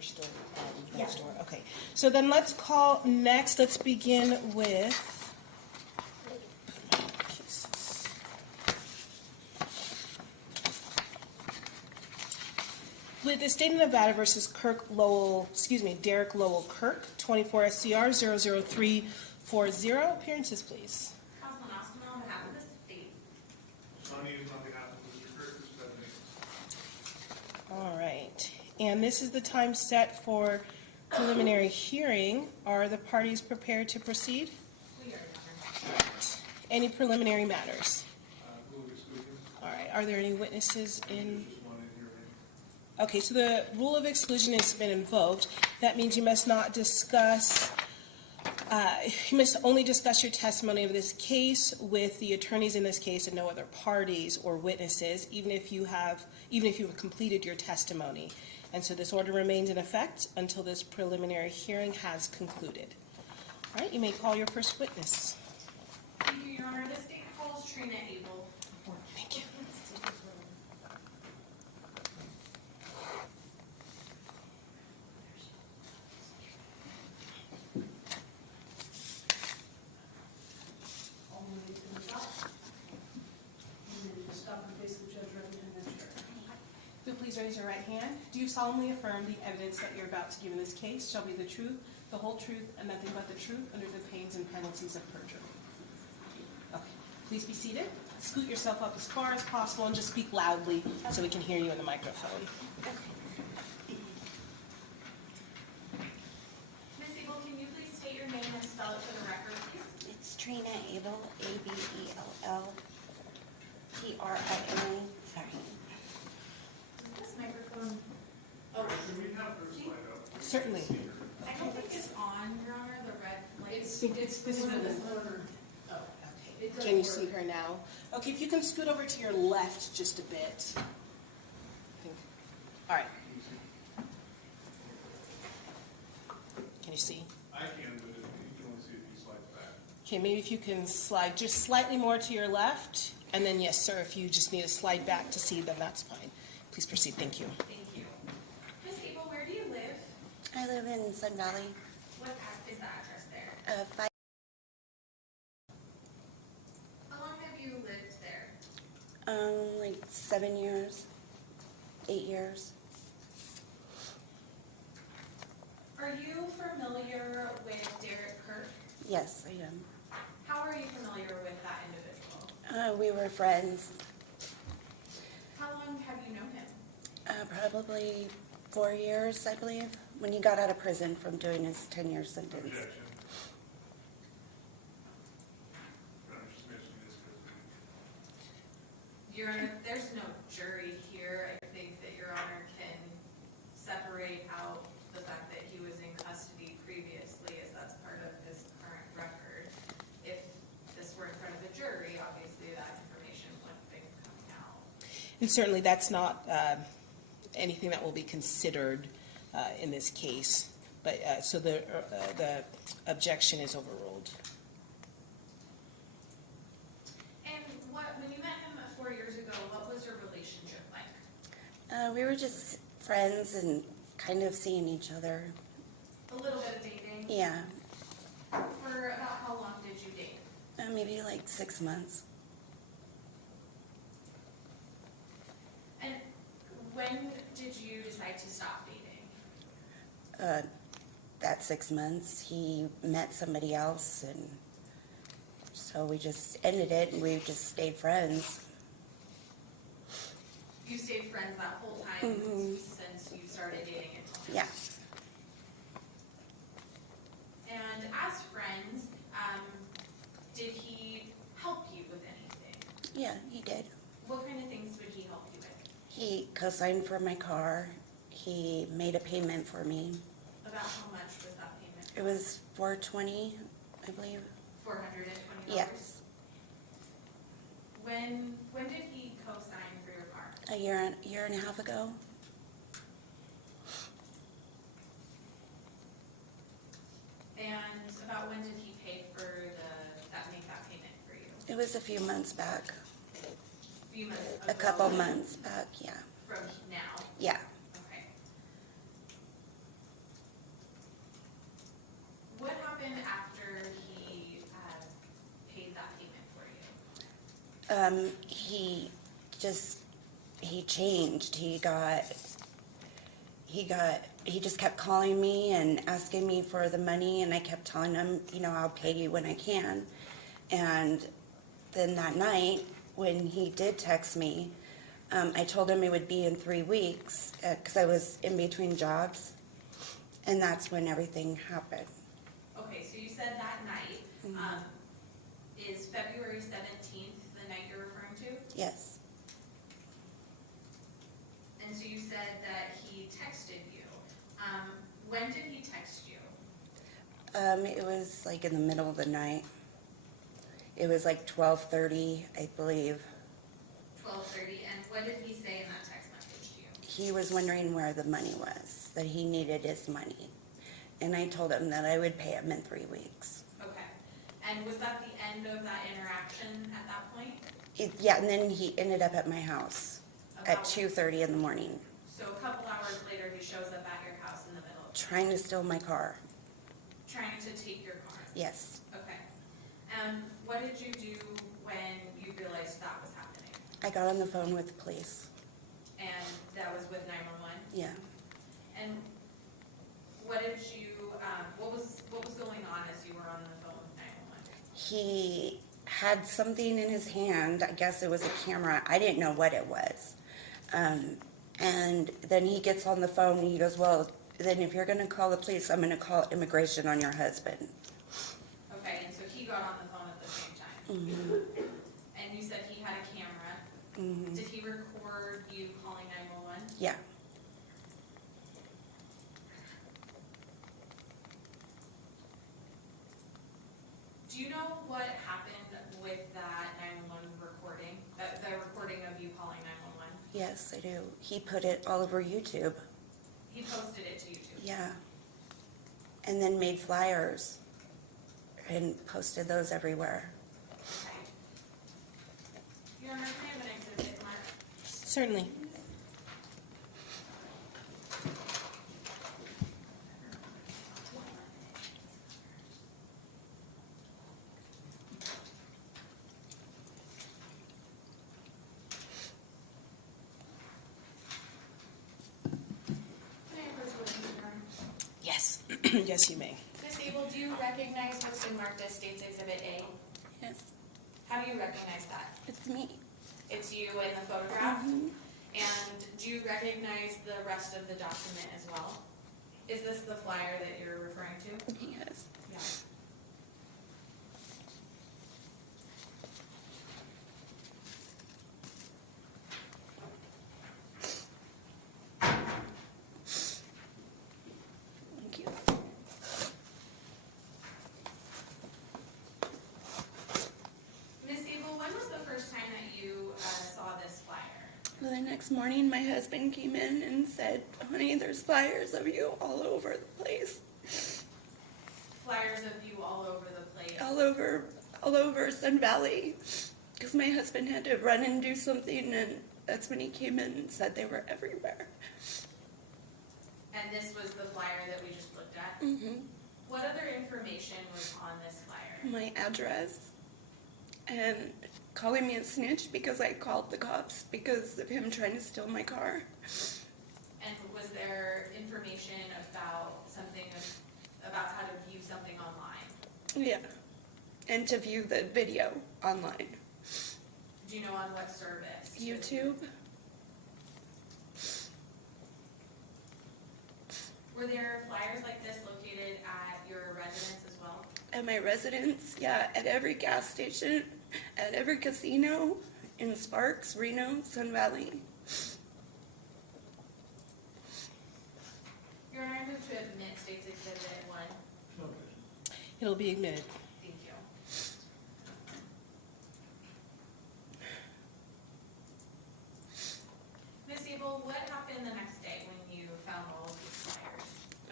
we're still Yeah. next door. Okay. So then let's begin with the state of Nevada versus Derek Lowell Kirk, 24 SCR 00340. Appearances, please. Councilman Austin, on behalf of the state. Johnny is on behalf of Mr. Kirk, Stephanie. All right. And this is the time set for preliminary hearing. Are the parties prepared to proceed? We are All right. Any preliminary matters? Rule of exclusion. All right. Are there any witnesses in? Just one in here. Okay, so the rule of exclusion has been invoked. That means you must not discuss, you must only discuss your testimony of this case with the attorneys in this case and no other parties or witnesses, even if you have completed your testimony. And so this order remains in effect until this preliminary hearing has concluded. All right, you may call your first witness. Thank you, Your Honor. The state calls Trina Abell. Thank you. If you'll please raise your right hand. Do you solemnly affirm the evidence that you're about to give in this case shall be the truth, the whole truth, and nothing but the truth under the pains and penalties of perjury? Okay, please be seated. Scoot yourself up as far as possible and just speak loudly so we can hear you in the microphone. Ms. Abell, can you please state your name and spell it for the record, please? It's Trina Abell, Abell, Trin. Sorry. Is this microphone? Oh, Can we have her slide up? Certainly. I don't think it's on, Your Honor, the red light. This is one of the- the- Oh, okay. Can you see her now? Okay, if you can scoot over to your left just a bit. I think. All right. Can you see? I can, but you can only see if you slide back. Okay, maybe if you can slide just slightly more to your left, and then yes, sir, if you just need to slide back to see, then that's fine. Please proceed. Thank you. Thank you. Ms. Abell, where do you live? I live in Sun Valley. What is the address there? 5. How long have you lived there? Like 7 years, 8 years. Are you familiar with Derek Kirk? Yes, I am. How are you familiar with that individual? We were friends. How long have you known him? Probably 4 years, I believe, when he got out of prison from doing his 10-year sentence. Objection. Your Honor, just mentioning this because Your Honor, there's no jury here. I think that Your Honor can separate out the fact that he was in custody previously, as that's part of his current record. If this were in front of a jury, obviously that information wouldn't have been coming out. And certainly that's not anything that will be considered in this case. But so the objection is overruled. And when you met him 4 years ago, what was your relationship like? We were just friends and kind of seeing each other. A little bit of dating? Yeah, For about how long did you date? maybe like 6 months. And when did you decide to stop dating? That 6 months, he met somebody else, and so we just ended it, and we just stayed friends. You stayed friends that whole time since you started dating until now? Yeah. And as friends, did he help you with anything? Yeah, he did. What kind of things would he help you with? He co-signed for my car. He made a payment for me. About how much was that payment? It was $420, I believe. $420? Yes, When did he co-sign for your car? a year and a half ago. And about when did he pay for make that payment for you? It was a few months back. A few months ago? A couple months back, yeah. From now? Yeah. Okay. He changed. He just kept calling me and asking me for the money, and I kept telling him, I'll pay you when I can. And then that night, when he did text me, I told him it would be in 3 weeks, because I was in between jobs, and that's when everything happened. Okay, so you said that night, Mhm. Is February 17th the night you're referring to? Yes. And so you said that he texted you. When did he text you? It was like in the middle of the night. It was like 12:30, I believe. 12:30, and what did he say in that text message to you? He was wondering where the money was, that he needed his money. And I told him that I would pay him in 3 weeks. Okay, and was that the end of that interaction at that point? Yeah, and then he ended up at my house at About- 2:30 in the morning, So a couple hours later, he shows up at your house in the middle of trying to steal my car. trying to take your car. Yes. Okay. What did you do when you realized that was happening? I got on the phone with the police. And that was with 911? Yeah. And what did you, what was going on as you were on the phone with 911? He had something in his hand. I guess it was a camera. I didn't know what it was. And then he gets on the phone and he goes, well, then if you're going to call the police, I'm going to call immigration on your husband. Okay, and so he got on the phone at the same time? Mm-hmm. And you said he had a camera. Mm-hmm. Did he record you calling 911? Yeah. Do you know what happened with that 911 recording? The recording of you calling 911? Yes, I do. He put it all over YouTube. He posted it to YouTube? Yeah. And then made flyers and posted those everywhere. Okay. Your Honor, can I have an exhibit mark? Certainly. Can I have those with you, Your Honor? Yes. Yes, you may. Ms. Abel, do you recognize what's been marked as State's Exhibit A? Yes, How do you recognize that? it's me. It's you in the photograph? Mhm. And do you recognize the rest of the document as well? Is this the flyer that you're referring to? Yes. Yeah. Thank you. Ms. Abel, when was the first time that you saw this flyer? Well, the next morning, my husband came in and said, honey, there's flyers of you all over the place. Flyers of you all over the place? All over Sun Valley. Because my husband had to run and do something, and that's when he came in and said they were everywhere. And this was the flyer that we just looked at? Mm-hmm. What other information was on this flyer? My address. And calling me a snitch because I called the cops because of him trying to steal my car. And was there information about something, about how to view something online? Yeah. And to view the video online. Do you know on what service? YouTube. Were there flyers like this located at your residence as well? At my residence, yeah, at every gas station, at every casino, in Sparks, Reno, Sun Valley. Your Honor, I move to admit State's Exhibit 1. Okay. It'll be admitted. Thank you. Ms. Abel, what happened the next day when you found all of these flyers?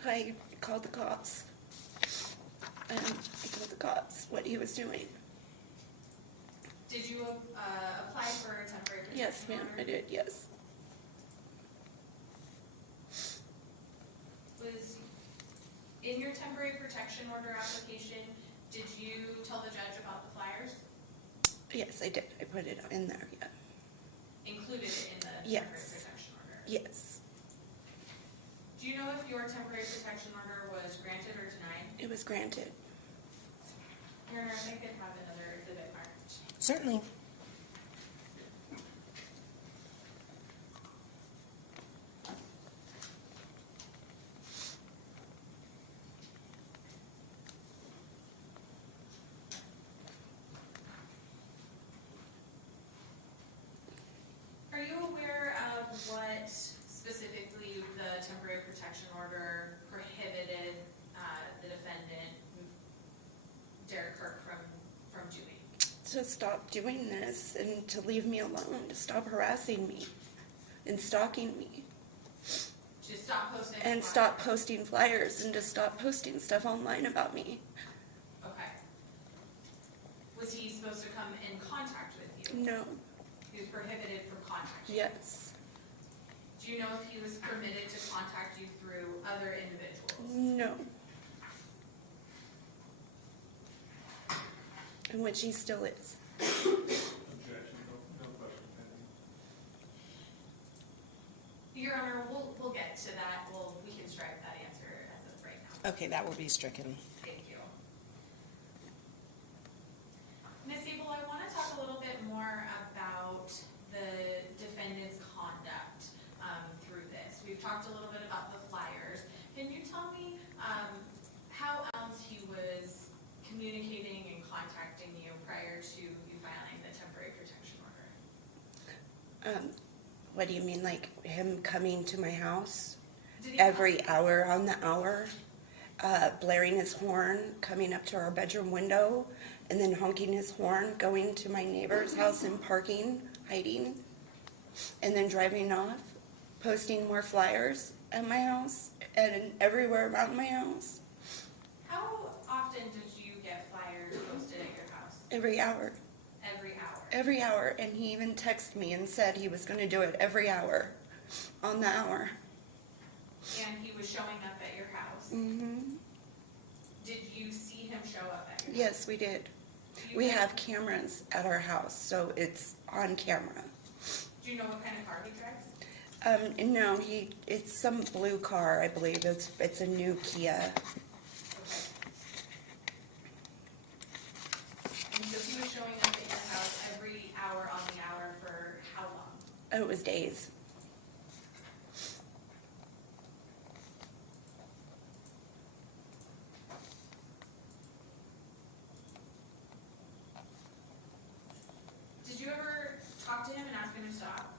I called the cops. I told the cops what he was doing. Did you apply for a temporary protection Yes, ma'am, order? I did, yes. Was, in your temporary protection order application, did you tell the judge about the flyers? Yes, I did. I put it in there, yeah. Included it in the temporary Yes. protection order? Yes, Do you know if your temporary protection order was granted or denied? it was granted. Your Honor, I could have another exhibit marked. Certainly. Are you aware of what specifically the temporary protection order prohibited the defendant, Derek Kirk, from doing? To stop doing this and to leave me alone, to stop harassing me and stalking me. To stop posting? And stop posting flyers and to stop posting stuff online about me. Okay. Was he supposed to come in contact with you? No, He was prohibited from contacting? yes, Do you know if he was permitted to contact you through other individuals? no. And which he still is. Objection, no question pending. Your Honor, we'll get to that. We can strike that answer as of right now. Okay, that will be stricken. Thank you. Ms. Abell, I want to talk a little bit more about the defendant's conduct through this. We've talked a little bit about the flyers. Can you tell me how else he was communicating and contacting you prior to you filing the temporary protection order? What do you mean, like him coming to my house Did he every hour on the hour, blaring his horn, coming up to our bedroom window, and then honking his horn, going to my neighbor's house and parking, hiding, and then driving off, posting more flyers at my house and everywhere around my house? How often did you get flyers posted at your house? Every hour. Every hour? Every hour, and he even texted me and said he was going to do it every hour, on the hour. And he was showing up at your house? Mm-hmm. Did you see him show up at your house? Yes, we did. Do We you have cameras at our house, so it's on camera. Do you know what kind of car he drives? No, it's some blue car, I believe. It's a new Kia. Okay. And so he was showing up at your house every hour on the hour for how long? Oh, it was days. Did you ever talk to him and ask him to stop?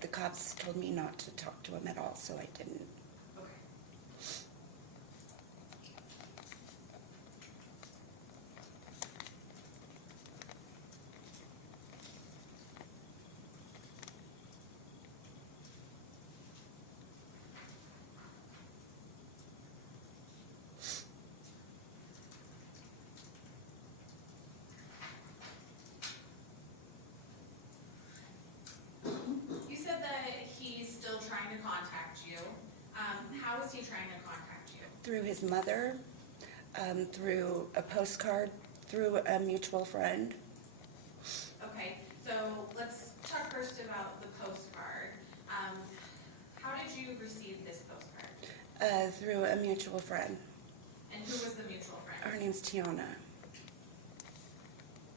The cops told me not to talk to him at all, so I didn't. Okay. You said that he's still trying to contact you. How is he trying to contact you? Through his mother, through a postcard, through a mutual friend. Okay, so let's talk first about the postcard. How did you receive this postcard? Through a mutual friend. And who was the mutual friend? Her name's Tiana,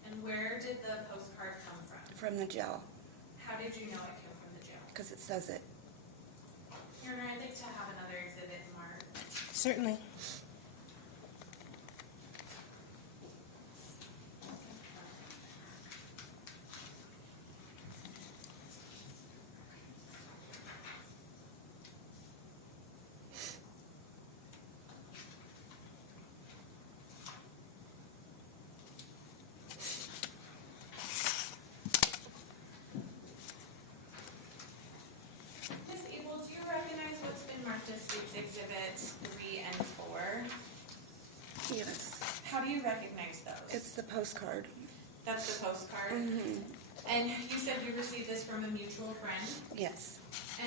And where did the postcard come from? from the jail, How did you know it came from the jail? because it says it. Your Honor, I'd like to have another exhibit marked. Certainly. Ms. Abell, do you recognize what's been marked as State's Exhibits 3 and 4? Yes, How do you recognize those? it's the postcard. That's the postcard? Mm-hmm. And you said you received this from a mutual friend? Yes.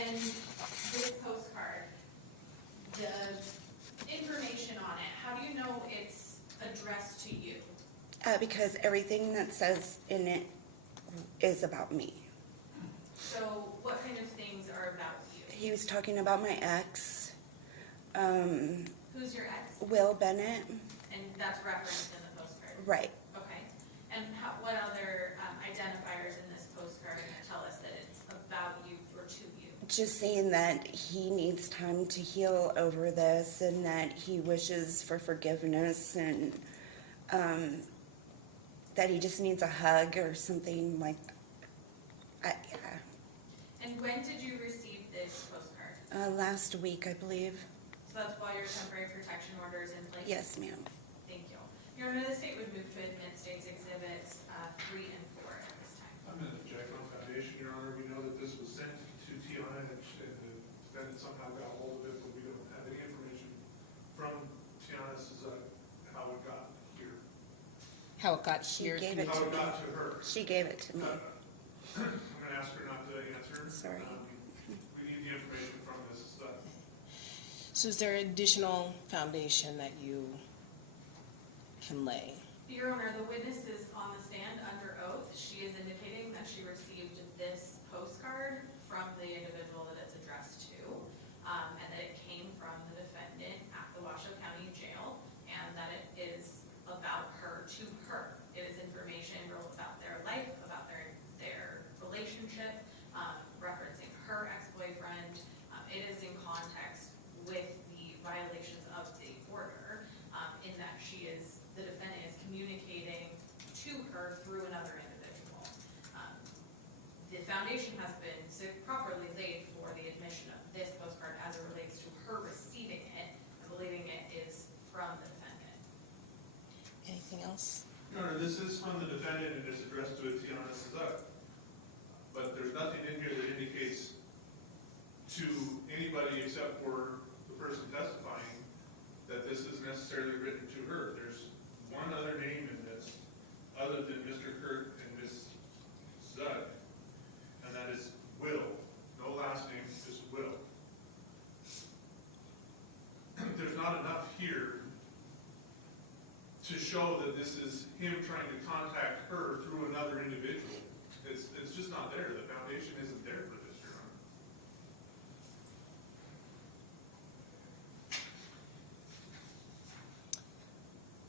And this postcard, the information on it, how do you know it's addressed to you? Because everything that says in it is about me. So what kind of things are about you? He was talking about my ex, Who's your ex? Will Bennett. And that's referenced in the postcard? Right. Okay. And what other identifiers in this postcard tell us that it's about you or to you? Just saying that he needs time to heal over this and that he wishes for forgiveness and that he just needs a hug or something like that. Yeah. And when did you receive this postcard? Last week, I believe. So that's while your temporary protection order is in place? Yes, ma'am. Thank you. Your Honor, the state would move to admit states exhibits 3 and 4 at this time. I'm going to object on foundation, Your Honor. We know that this was sent to Tiana and the defendant somehow got a hold of it, but we don't have any information from Tiana as to how it got here. How it got She here. gave it How to it me. got to her. She gave it to me. I'm going to ask her not to answer. Sorry. We need the information from this stuff. So is there additional foundation that you can lay? Your Honor, the witness is on the stand under oath. She is indicating that she received this postcard from the individual that it's addressed to, and that it came from the defendant at the Washoe County Jail, and that it is about her to her. It is information about their life, about their relationship, referencing her ex-boyfriend. It is in context with the violations of the order, in that the defendant is communicating to her through another individual. The foundation has been properly laid for the admission of this postcard as it relates to her receiving it and believing it is from the defendant. Anything else? Your Honor, this is from the defendant and it's addressed to Tiana Sazak. But there's nothing in here that indicates to anybody except for the person testifying that this is necessarily written to her. There's one other name in this other than Mr. Kirk and Ms. Zuck, and that is Will. No last name, just Will. There's not enough here to show that this is him trying to contact her through another individual. It's just not there. The foundation isn't there for this, Your Honor.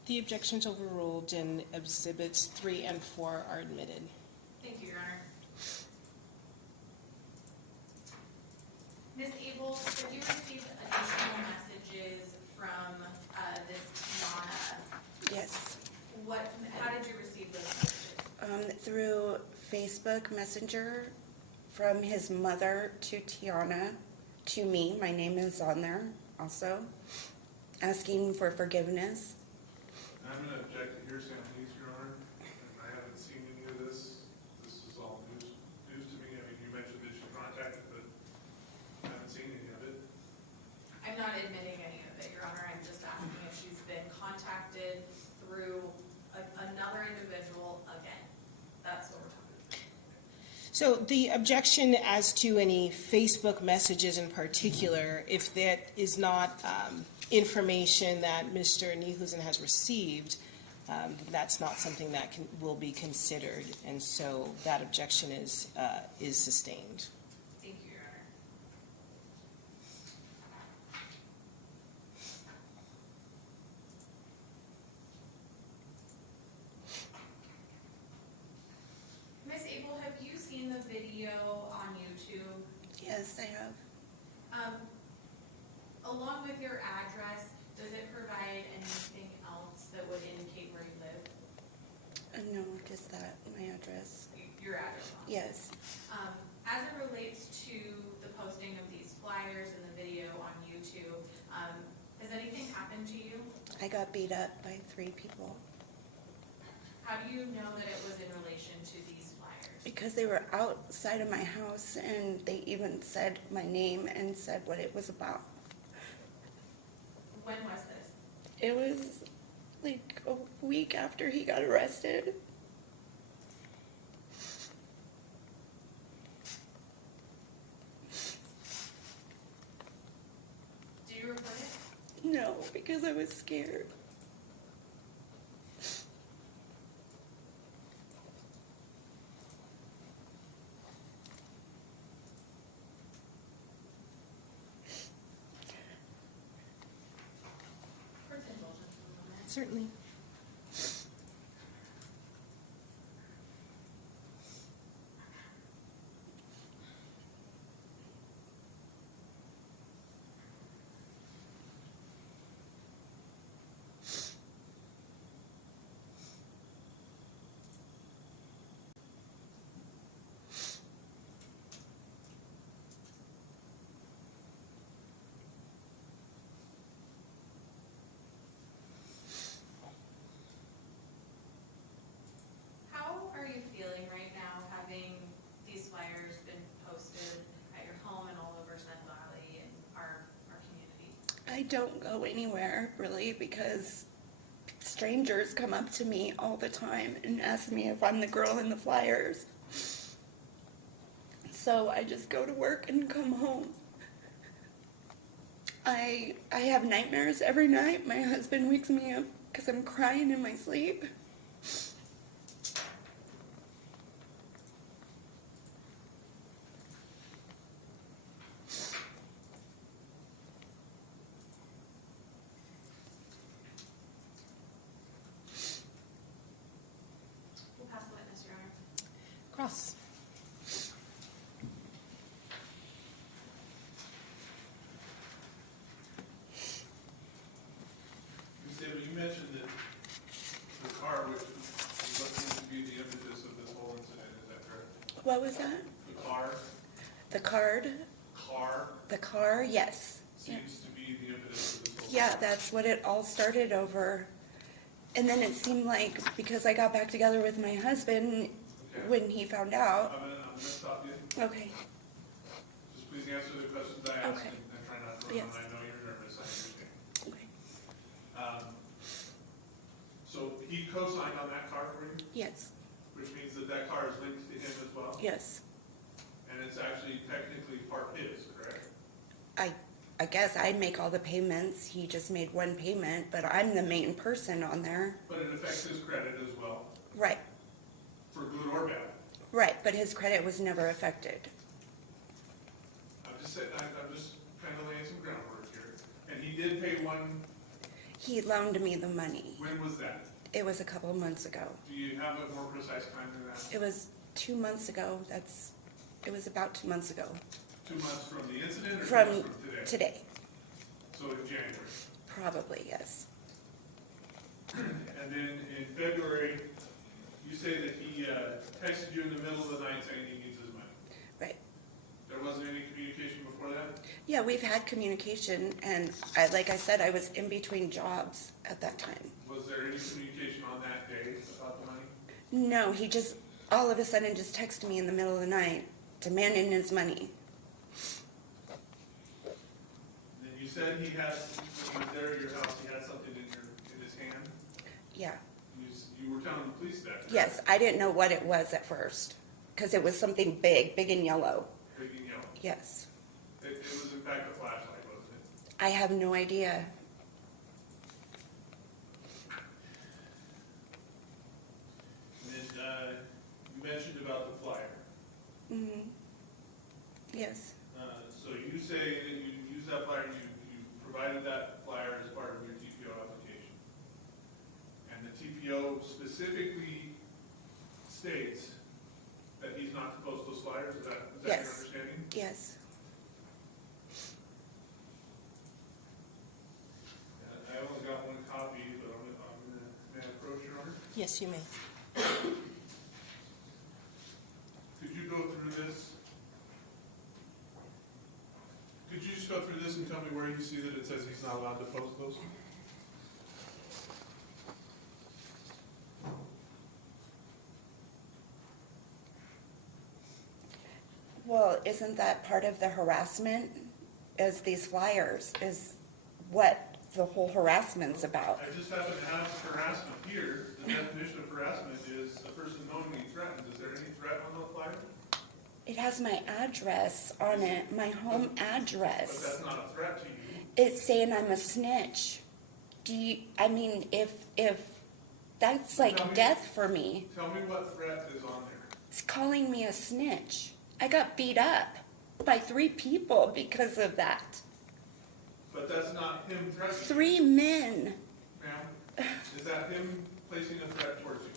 The objections overruled and exhibits 3 and 4 are admitted. Thank you, Your Honor. Ms. Abell, have you received additional messages from this Tiana? Yes. How did you receive those messages? Through Facebook Messenger from his mother to Tiana, to me. My name is on there also, asking for forgiveness. I'm going to object to hearsay on these, Your Honor. And I haven't seen any of this. This is all news to me. I mean, you mentioned that she contacted, but I haven't seen any of it. I'm not admitting any of it, Your Honor. I'm just asking if she's been contacted through another individual again. That's what we're talking about. So the objection as to any Facebook messages in particular, if that is not information that Mr. Neahusan has received, that's not something that will be considered, and so that objection is sustained. Thank you, Your Honor. Ms. Abell, have you seen the video on YouTube? Yes, I have. Along with your address, does it provide anything else that would indicate where you live? No, just that, my address. Your address on it? Yes. As it relates to the posting of these flyers and the video on YouTube, has anything happened to you? I got beat up by 3 people How do you know that it was in relation to these flyers? because they were outside of my house and they even said my name and said what it was about. When was this? It was like a week after he got arrested. Do you report it? No, because I was scared. Certainly. How are you feeling right now, having these flyers been posted at your home and all over Sun Valley and our community? I don't go anywhere really because strangers come up to me all the time and ask me if I'm the girl in the flyers. So I just go to work and come home. I have nightmares every night. My husband wakes me up because I'm crying in my sleep. We'll pass the witness, Your Honor. Cross. Ms. David, you mentioned that the car, which is what seems to be the impetus of this whole incident, is that correct? What was that? The car, The card? car The car? Yes. seems to be the impetus of this whole. Yeah, that's what it all started over. And then it seemed like because I got back together with my husband Okay. when he found out. I'm gonna stop you. Okay. Just please answer the questions I asked Okay. and try not to run Yes. on. I know you're nervous, I understand. Okay. So he co-signed on that car for you, Yes. which means that that car is linked to him as well? Yes. And it's actually technically part his, correct? I guess I'd make all the payments. He just made one payment, but I'm the main person on there. But it affects his credit as well, Right. for good or bad. Right. But his credit was never affected. I'm just saying, I'm just kind of laying some groundwork here. And he did pay one, He loaned me the money. when was that? It was a couple of months ago. Do you have a more precise time than that? It was 2 months ago. It was about 2 months ago. 2 months from the incident or 2 From months from today? today. So in January. Probably, yes. And then in February, you say that he texted you in the middle of the night saying he needs his money. Right. There wasn't any communication before that? Yeah, we've had communication, and like I said, I was in between jobs at that time. Was there any communication on that day about the money? No, he just all of a sudden just texted me in the middle of the night demanding his money. And then you said he had, when he was there at your house, he had something in his hand? Yeah. You were telling the police that, correct? Yes, I didn't know what it was at first because it was something big and yellow. Big and yellow. Yes. It was in fact a flashlight, wasn't it? I have no idea. And then you mentioned about the flyer. Mm-hmm. Yes. So you say that you used that flyer, you provided that flyer as part of your TPO application. And the TPO specifically states that he's not to post those flyers, is that your Yes. understanding? Yes. I only got one copy, but may I approach your honor? Yes, you may. Could you go through this? Could you just go through this and tell me where you see that it says he's not allowed to post those? Well, isn't that part of the harassment? Is these flyers is what the whole harassment's about? I just happen to have harassment here. The definition of harassment is a person knowingly threatens. Is there any threat on the flyer? It has my address on it, my home But address. that's not a threat to you. It's saying I'm a snitch. If that's like Tell me- death for me. Tell me what threat is on there. It's calling me a snitch. I got beat up by 3 people because of that. But that's not him threatening. 3 men. Ma'am, Is that him placing a threat towards you?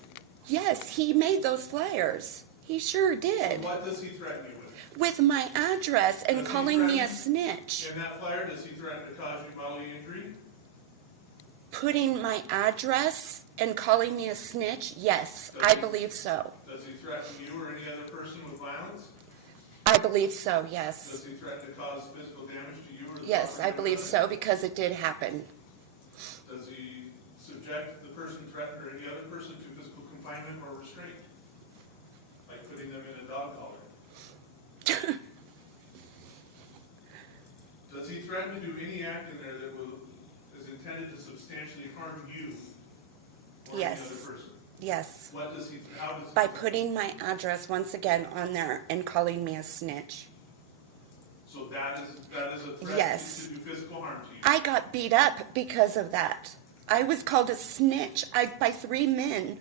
Yes, he made those flyers. He sure did. What does he threaten you with? With my address and Does he calling me a threaten- snitch. In that flyer, does he threaten to cause you bodily injury? Putting my address and calling me a snitch? Yes, I believe so. Does he threaten you or any other person with violence? I believe so, yes. Does he threaten to cause physical damage to you or the Yes, property I believe of so because it did happen. Does he subject the person threatened or any other person to physical confinement or restraint? Like putting them in a dog collar? Does he threaten to do any act in there that is intended to substantially harm you or any Yes. other person? Yes. What does he, how does? By putting my address once again on there and calling me a snitch. So that is a threat Yes. to do physical harm to you? I got beat up because of that. I was called a snitch by 3 men.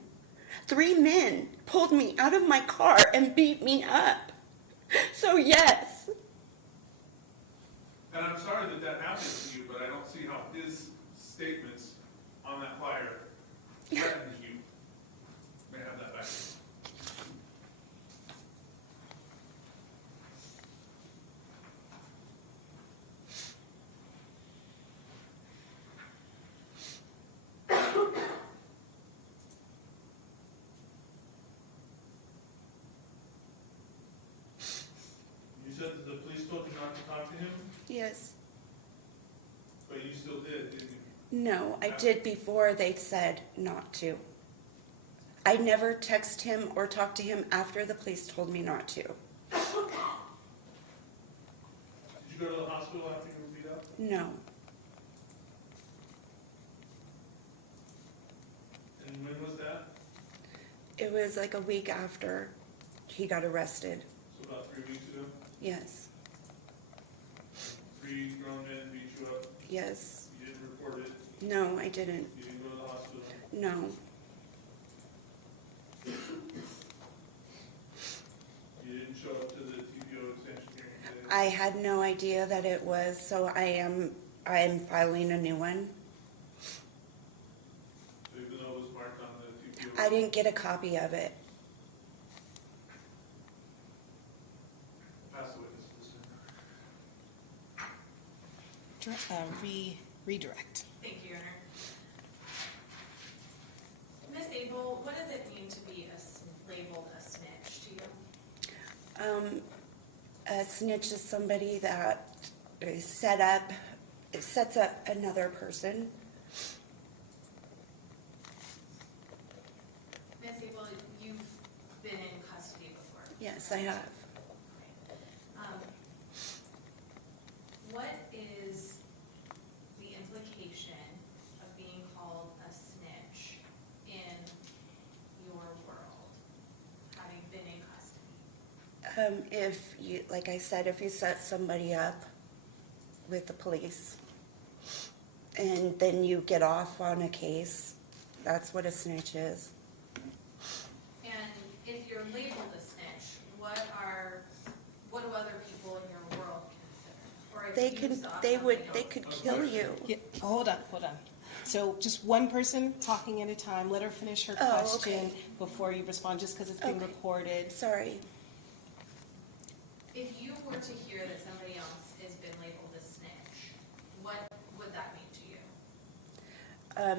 3 men pulled me out of my car and beat me up. So yes. And I'm sorry that that happened to you, but I don't see how his statements on that flyer threatened you. May I have that back? You said that the police told you not to talk to him, Yes. but you still did, didn't you? No, I did before they said not to. I never text him or talked to him after the police told me not to. Did you go to the hospital after you were beat up? No. And when was that? It was like a week after he got arrested. So about 3 weeks ago? Yes. 3 grown men beat you up, Yes. you didn't report it, No, I didn't. you didn't go to the hospital. No. You didn't show up to the TPO extension hearing today? I had no idea that it was, so I am filing a new one. Even though it was marked on the TPO? I didn't get a copy of it. Pass the witness list. Redirect. Thank you, Your Honor. Ms. Abell, what does it mean to be labeled a snitch to you? A snitch is somebody that sets up another person. Ms. Abell, you've been in custody before. Yes, I have. What is the implication of being called a snitch in your world, having been in custody? If you, like I said, if you set somebody up with the police and then you get off on a case, that's what a snitch is. And if you're labeled a snitch, what do other people in your world consider? Or if They you could, saw they somebody could else? kill you. Yeah, hold on. So just one person talking at a time. Let her finish her Oh, question okay. before you respond, just because it's being Okay. recorded. Sorry. If you were to hear that somebody else has been labeled a snitch, what would that mean to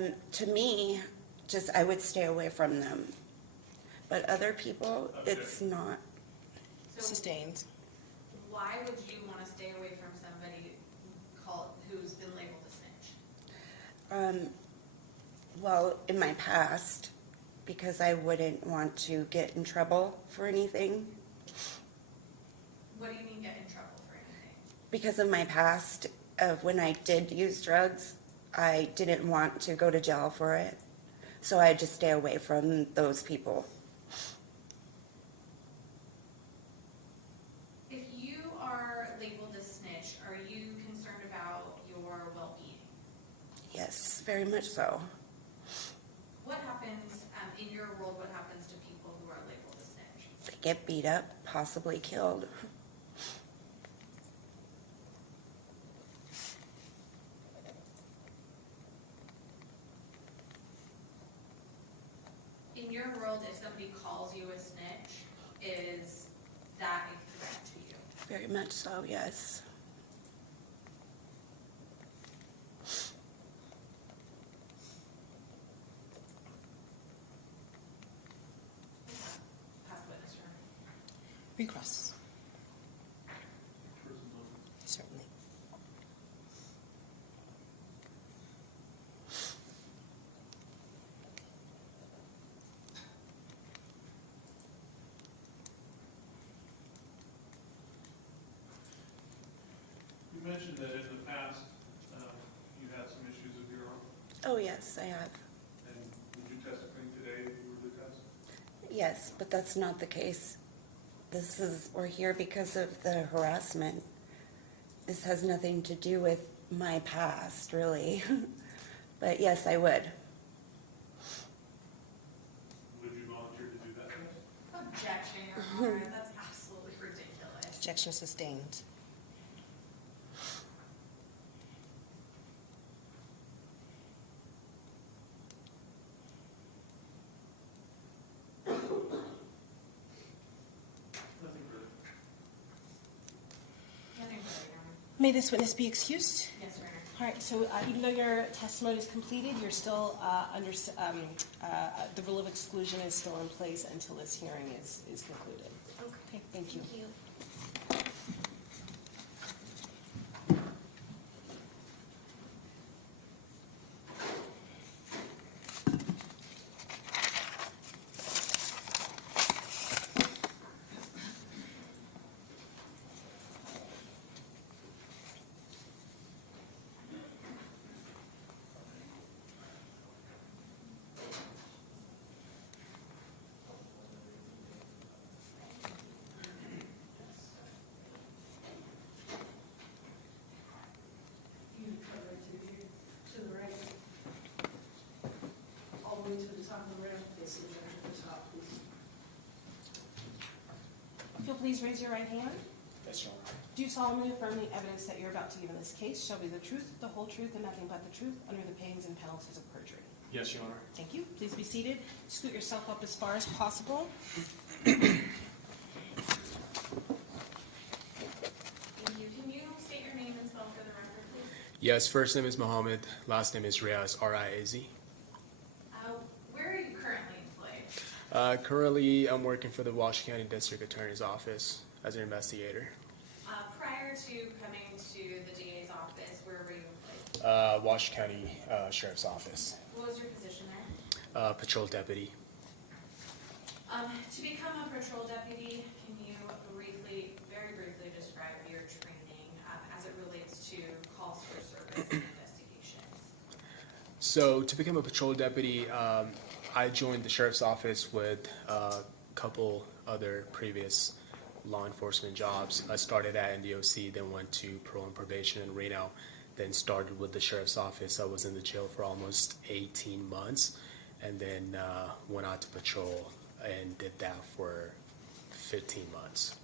you? To me, just I would stay away from them. But other people, it's not. So Sustained. why would you want to stay away from somebody who's been labeled a snitch? Well, in my past, because I wouldn't want to get in trouble for anything. What do you mean get in trouble for anything? Because of my past of when I did use drugs, I didn't want to go to jail for it. So I just stay away from those people. If you are labeled a snitch, are you concerned about your well-being? Yes, very much so. What happens, in your world, what happens to people who are labeled a snitch? They get beat up, possibly killed. your world, if somebody calls you a snitch, is that a threat to you? Very much so, yes. Past witness room. Recross. Certainly. You mentioned that in the past, you had some issues of your own, Oh, yes, I have. and would you testify today if you were the test? Yes, but that's not the case. We're here because of the harassment. This has nothing to do with my past, really. But yes, I would. Would you volunteer to do that test? Objection, Your Honor, that's absolutely ridiculous. Objection sustained. Nothing further. Nothing further, Your Honor. May this witness be excused? Yes, Your Honor. All right, so even though your testimony is completed, you're still the rule of exclusion is still in place until this hearing is concluded. Okay, thank you. You come right to here, to the right. All the way to the top of the ramp, facing the judge at the top, please. If you'll please raise your right hand. Yes, Your Honor. Do you solemnly affirm the evidence that you're about to give in this case shall be the truth, the whole truth, and nothing but the truth, under the pains and penalties of perjury? Yes, Your Honor. Thank you. Please be seated. Scoot yourself up as far as possible. Thank you. Can you state your name and spell for the record, please? Yes, first name is Mohammed, last name is Riaz, R-I-A-Z. Where are you currently employed? Currently, I'm working for the Washoe County District Attorney's Office as an investigator. Prior to coming to the DA's office, where were you employed? Washoe County Sheriff's Office, What was your position there? patrol deputy. To become a patrol deputy, can you very briefly describe your training as it relates to calls for service and investigations? So to become a patrol deputy, I joined the Sheriff's Office with a couple other previous law enforcement jobs. I started at NDOC, then went to parole and probation in Reno, then started with the Sheriff's Office. I was in the jail for almost 18 months, and then went out to patrol and did that for 15 months.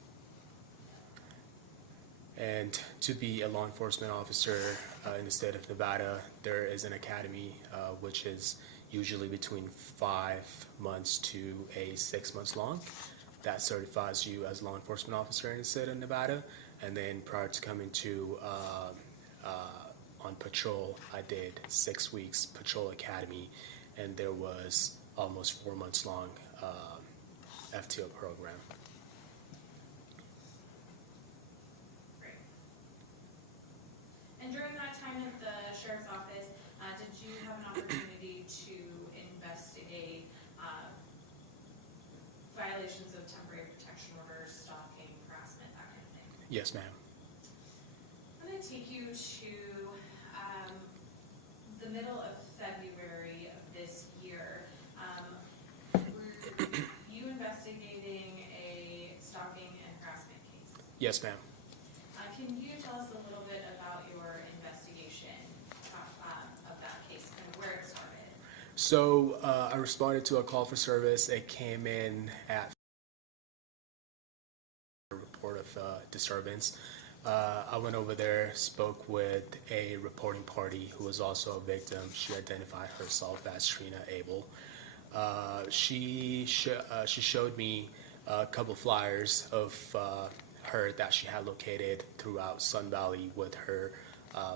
And to be a law enforcement officer in the state of Nevada, there is an academy which is usually between 5 months to 6 months long. That certifies you as a law enforcement officer in the state of Nevada. And then prior to coming to on patrol, I did 6 weeks patrol academy, and there was almost 4 months long FTO program. Great. And during that time at the Sheriff's Office, did you have an opportunity to investigate violations of temporary protection orders, stalking, harassment, that kind of thing? Yes, ma'am. I'm going to take you to the middle of February of this year. Were you investigating a stalking and harassment case? Yes, ma'am. Can you tell us a little bit about your investigation of that case and where it started? So I responded to a call for service. It came in at a report of disturbance. I went over there, spoke with a reporting party who was also a victim. She identified herself as Trina Abell. She showed me a couple flyers of her that she had located throughout Sun Valley with her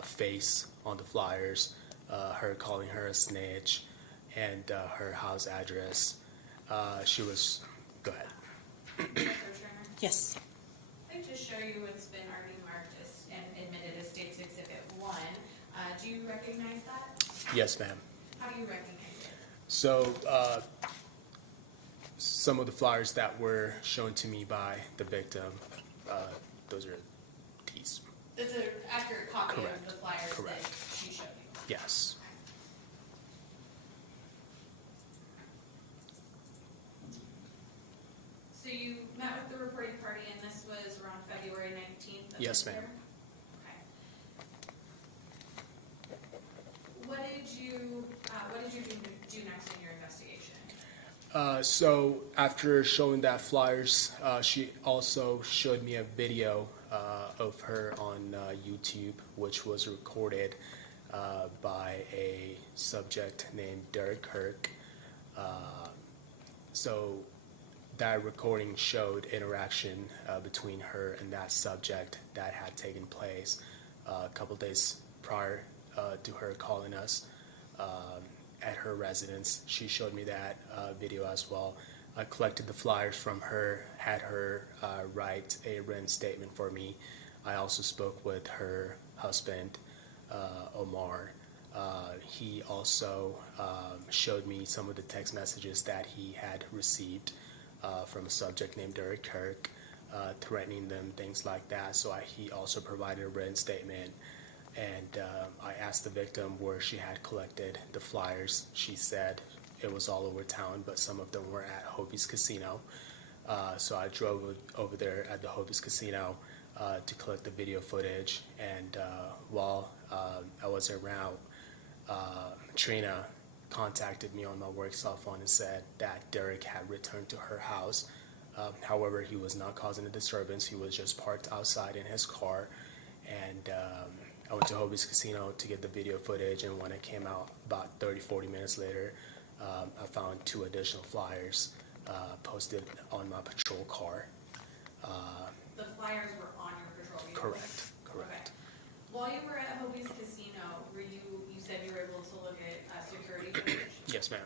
face on the flyers, her calling her a snitch, and her house address. She was, go ahead. Turner? Yes. I'd like to show you what's been already marked as and admitted as State's Exhibit 1. Do you recognize that? Yes, ma'am. How do you recognize it? So, some of the flyers that were shown to me by the victim, those are these. It's an accurate copy Correct. of the flyers Correct. that she showed you. Yes. So you met with the reporting party, and this was around February 19th of Yes, this year? ma'am. Okay. What did you do next in your investigation? So after showing that flyers, she also showed me a video of her on YouTube, which was recorded by a subject named Derek Kirk. So that recording showed interaction between her and that subject that had taken place a couple days prior to her calling us at her residence. She showed me that video as well. I collected the flyers from her, had her write a written statement for me. I also spoke with her husband, Omar. He also showed me some of the text messages that he had received from a subject named Derek Kirk, threatening them, things like that. So he also provided a written statement. And I asked the victim where she had collected the flyers. She said it was all over town, but some of them were at Hobie's Casino. So I drove over there at the Hobie's Casino to collect the video footage. And while I was around, Trina contacted me on my work cell phone and said that Derek had returned to her house. However, he was not causing a disturbance. He was just parked outside in his car. And I went to Hobie's Casino to get the video footage, and when I came out about 30-40 minutes later, I found 2 additional flyers posted on my patrol car. The flyers were on your patrol vehicle? Correct. Okay. While you were at Hobie's Casino, you said you were able to look at security footage? Yes, ma'am.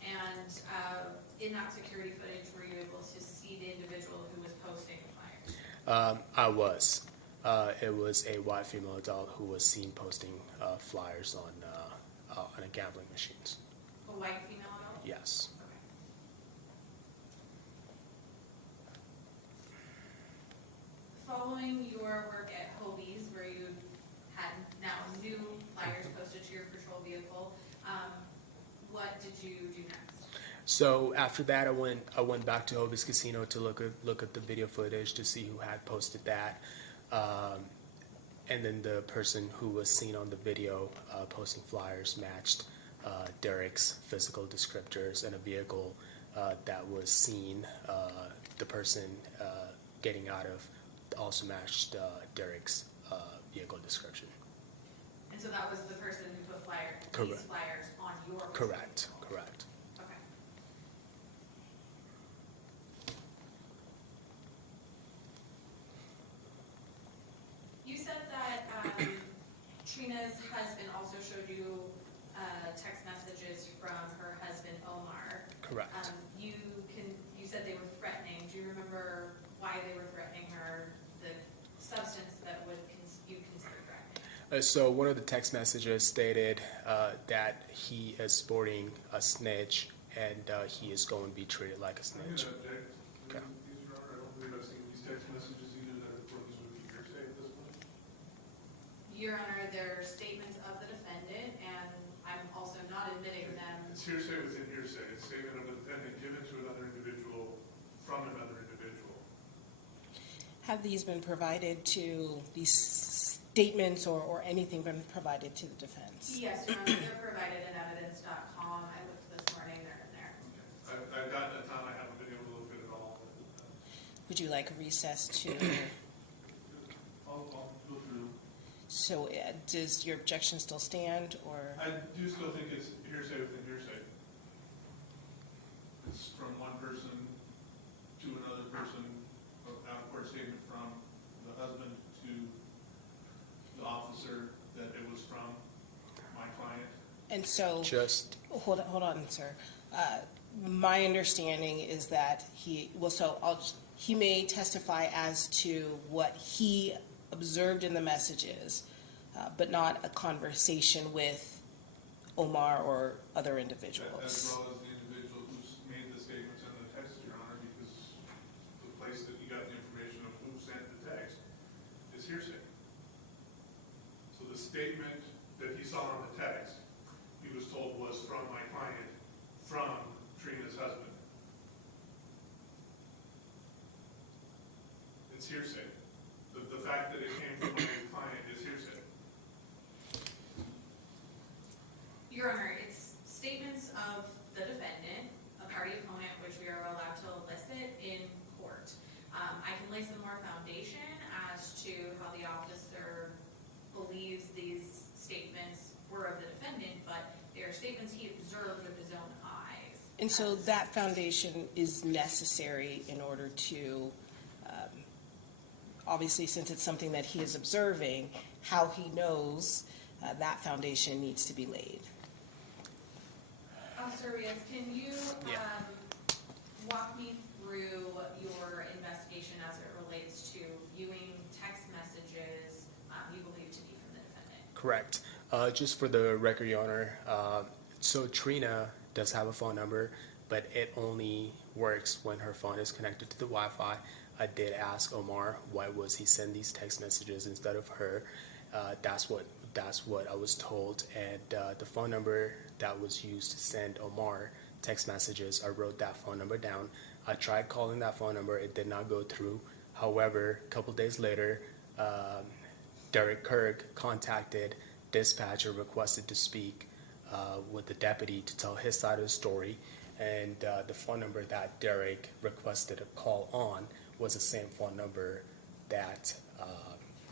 And in that security footage, were you able to see the individual who was posting the flyers? I was. It was a white female adult who was seen posting flyers on a gambling machines. A white female adult? Yes. Okay. Following your work at Hobie's, where you had now new flyers posted to your patrol vehicle, what did you do next? So after that, I went back to Hobie's Casino to look at the video footage to see who had posted that. And then the person who was seen on the video posting flyers matched Derek's physical descriptors, and a vehicle that was seen, the person getting out of, also matched Derek's vehicle description. And so that was the person who put Correct. these flyers on your patrol Correct. vehicle? Correct. Okay. You said that Trina's husband also showed you text messages from her husband Omar. Correct. You said they were threatening. Do you remember why they were threatening her? The substance that you consider threatening? So one of the text messages stated that he is sporting a snitch, and he is going to be treated like a I'm going snitch. to object. Okay. These, Your Honor, I don't believe I've seen these text messages either that report these would be hearsay at this point. Your Honor, they're statements of the defendant, and I'm also not admitting them. It's hearsay within hearsay. It's statement of the defendant given to another individual from another individual. Have these been provided to, these statements or anything been provided to the defense? Yes, Your Honor, they're provided in evidence.com. I looked this morning, they're in there. I've gotten a ton, I haven't been able to look at it all. Would you like a recess to, I'll go through. so does your objection still stand, or? I do still think it's hearsay within hearsay. statements from one person to another person, out-of-court statement from the husband to the officer that it was from my client. And so, Just, hold on, sir. My understanding is that he may testify as to what he observed in the messages, but not a conversation with Omar or other As individuals. well as the individual who's made the statements and the text, Your Honor, because the place that you got the information of who sent the text is hearsay. So the statement that he saw on the text, he was told was from my client, from Trina's husband. It's hearsay. The fact that it came from my client is hearsay. Your Honor, it's statements of the defendant, a party opponent, which we are allowed to elicit in court. I can lay some more foundation as to how the officer believes these statements were of the defendant, but they are statements he observed with his own eyes. And so that foundation is necessary in order to, obviously, since it's something that he is observing, how he knows that foundation needs to be laid. Officer Rios, can you Yeah. walk me through your investigation as it relates to viewing text messages you believe to be from the defendant? correct. Just for the record, Your Honor, so Trina does have a phone number, but it only works when her phone is connected to the Wi-Fi. I did ask Omar why was he send these text messages instead of her. That's what I was told, and the phone number that was used to send Omar text messages, I wrote that phone number down. I tried calling that phone number, it did not go through. However, a couple days later, Derek Kirk contacted dispatcher, requested to speak with the deputy to tell his side of the story, and the phone number that Derek requested a call on was the same phone number that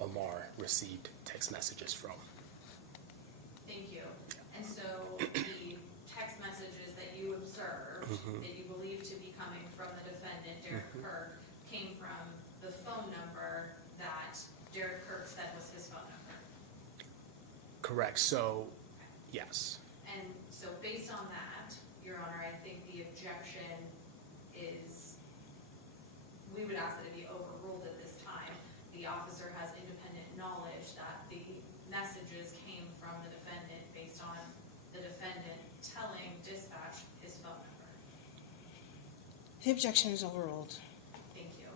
Omar received text messages from. Thank you. And so the text messages that you observed, that you believe to be coming from the defendant, Derek Kirk, came from the phone number that Derek Kirk said was his phone number. Correct, so, yes. And so based on that, Your Honor, I think the objection is, we would ask that it be overruled at this time. The officer has independent knowledge that the messages came from the defendant based on the defendant telling dispatch his phone number. The objection is overruled. Thank you.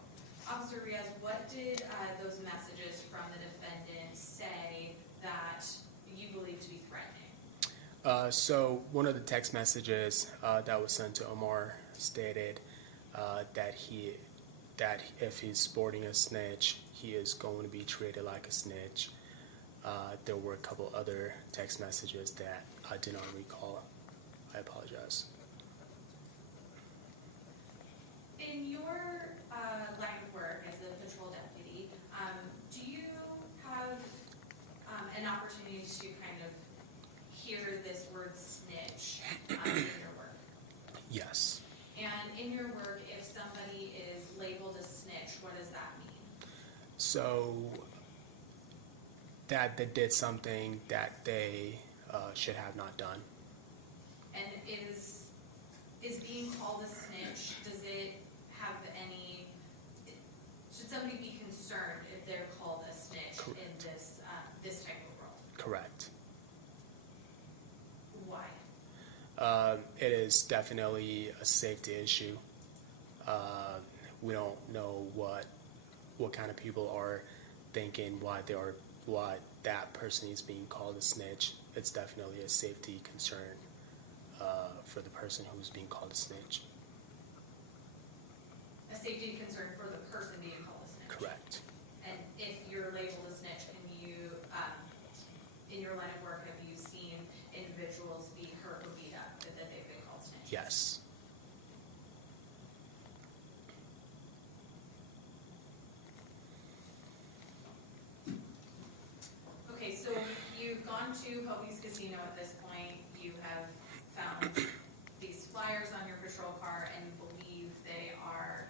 Officer Rios, what did those messages from the defendant say that you believe to be threatening? So one of the text messages that was sent to Omar stated that if he's sporting a snitch, he is going to be treated like a snitch. There were a couple other text messages that I do not recall. I apologize. In your line of work as a patrol deputy, do you have an opportunity to kind of hear this word snitch in your work? Yes. And in your work, if somebody is labeled a snitch, what does that mean? So that they did something that they should have not done. And is being called a snitch, does it have any, should somebody be concerned if they're called a snitch in this type of role? Correct. Why? It is definitely a safety issue. We don't know what kind of people are thinking, why that person is being called a snitch. It's definitely a safety concern for the person who's being called a snitch. A safety concern for the person being called a snitch? Correct. And if you're labeled a snitch, can you, in your line of work, have you seen individuals be hurt or beat up that they've been called snitches? Yes. Okay, so you've gone to Hobie's Casino at this point, you have found these flyers flyers on your patrol car and you believe they are,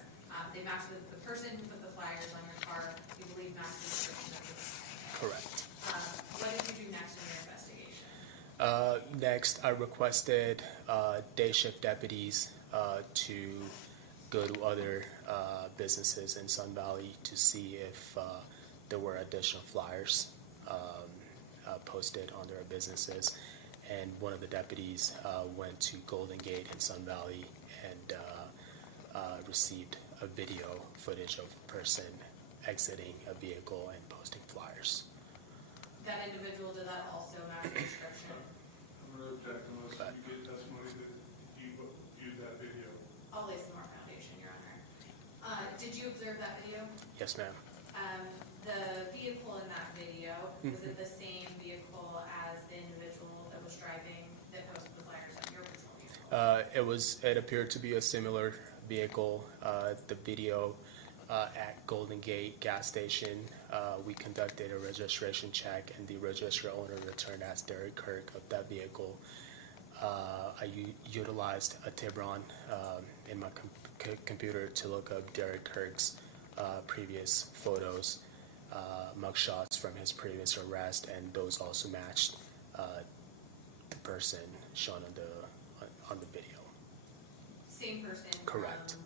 they match the person who put the flyers on your car, you believe matches the person that put the flyers. Correct. What did you do next in your investigation? Next, I requested day shift deputies to go to other businesses in Sun Valley to see if there were additional flyers posted on their businesses. And one of the deputies went to Golden Gate in Sun Valley and received a video footage of a person exiting a vehicle and posting flyers. That individual, did that also match the description? I'm going to object unless you get testimony that you viewed that video. I'll lay some more foundation, Your Honor. Did you observe that video? Yes, ma'am. The vehicle in that video, was it the same vehicle as the individual that was driving, that posted the flyers on your patrol vehicle? It appeared to be a similar vehicle. The video at Golden Gate gas station, we conducted a registration check, and the register owner returned as Derek Kirk of that vehicle. I utilized a Tibron in my computer to look up Derek Kirk's previous photos, mugshots from his previous arrest, and those also matched the person shown on the video. Same person? Correct.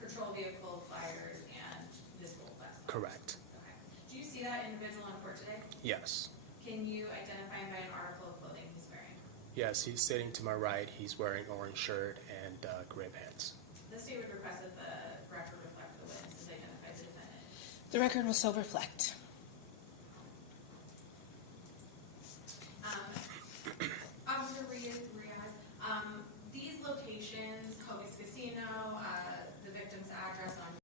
Patrol vehicle, flyers, and this gold vest? Correct. Okay. Do you see that individual on court today? Yes. Can you identify him by an article of clothing he's wearing? Yes, he's sitting to my right. He's wearing orange shirt and gray pants. The state would request that the record reflect the witnesses identified the defendant. The record will so reflect. Officer Riaz, these locations, Kobe's Casino, the victim's address on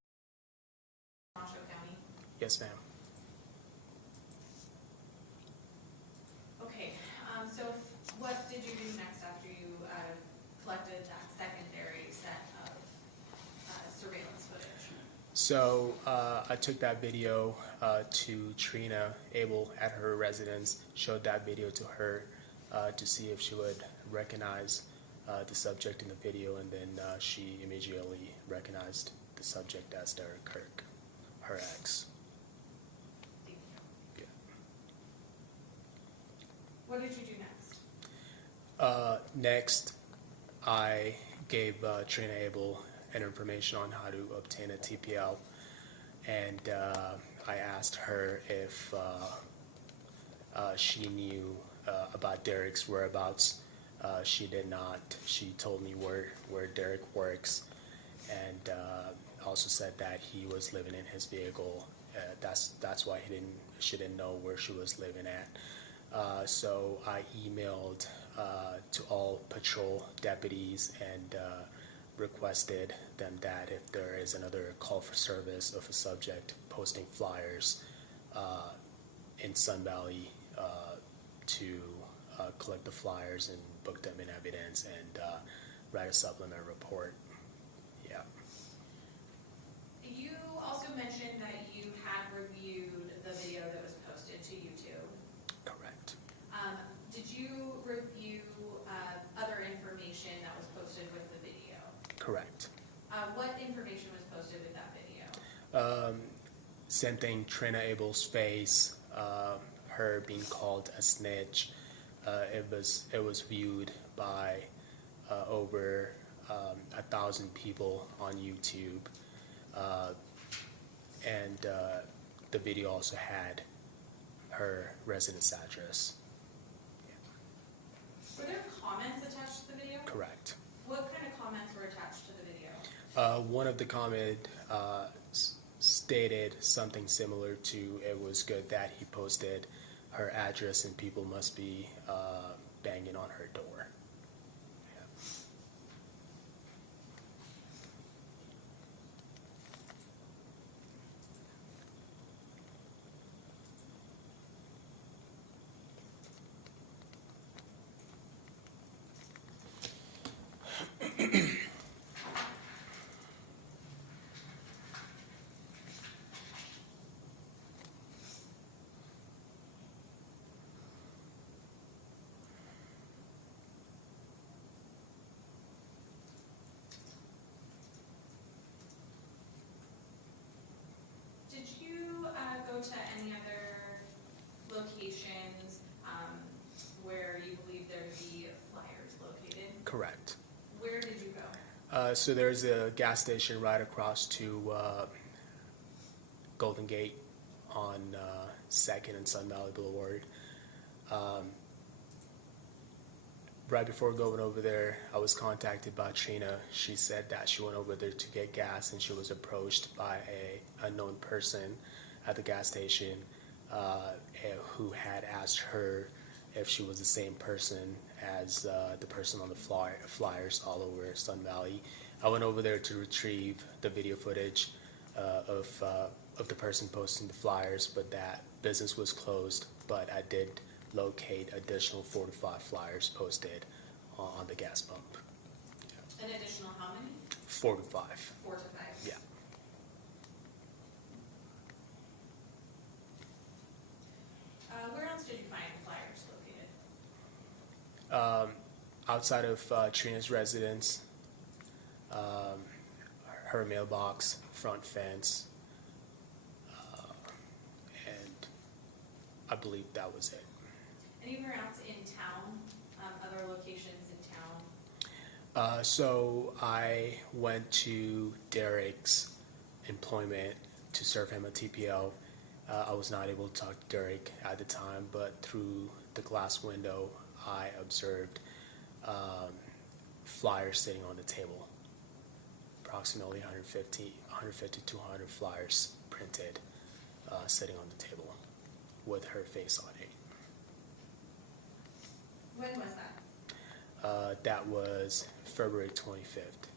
Washoe County. Yes, ma'am. Okay, so what did you do next after you collected that secondary set of surveillance footage? So I took that video to Trina Abell at her residence, showed that video to her to see if she would recognize the subject in the video, and then she immediately recognized the subject as Derek Kirk, her ex. Thank you. Yeah. What did you do next? Next, I gave Trina Abell an information on how to obtain a TPL, and I asked her if she knew about Derek's whereabouts. She did not. She told me where Derek works, and also said that he was living in his vehicle. That's why she didn't know where she was living at. So I emailed to all patrol deputies and requested them that if there is another call for service of a subject posting flyers in Sun Valley, to collect the flyers and book them in evidence and write a supplement report. Yeah. You also mentioned that you had reviewed the video that was posted to YouTube. Correct. Did you review other information that was posted with the video? Correct. What information was posted with that video? Same thing, Trina Abell's face, her being called a snitch. It was viewed by over 1,000 people on YouTube, and the video also had her residence address. Were there comments attached to the video? Correct. What kind of comments were attached to the video? One of the comment stated something similar to, it was good that he posted her address and people must be banging on her door. Yeah. go to any other locations, where you believe there to be flyers located? Correct. Where did you go? So there's a gas station right across to Golden Gate on 2nd and Sun Valley Boulevard. Right before going over there, I was contacted by Trina. She said that she went over there to get gas and she was approached by a unknown person at the gas station who had asked her if she was the same person as the person on the flyers all over Sun Valley. I went over there to retrieve the video footage of the person posting the flyers, but that business was closed. But I did locate additional 4 to 5 flyers posted on the gas pump. An additional how many? 4 to 5. 4 to 5? Yeah. Where else did you find flyers located? Outside of Trina's residence, her mailbox, front fence, and I believe that was it. Anywhere else in town, other locations in town? So I went to Derek's employment to serve him a TPO. I was not able to talk to Derek at the time, but through the glass window, I observed flyers sitting on the table. Approximately 150 to 200 flyers printed, sitting on the table with her face on it. When was that? That was February 25th.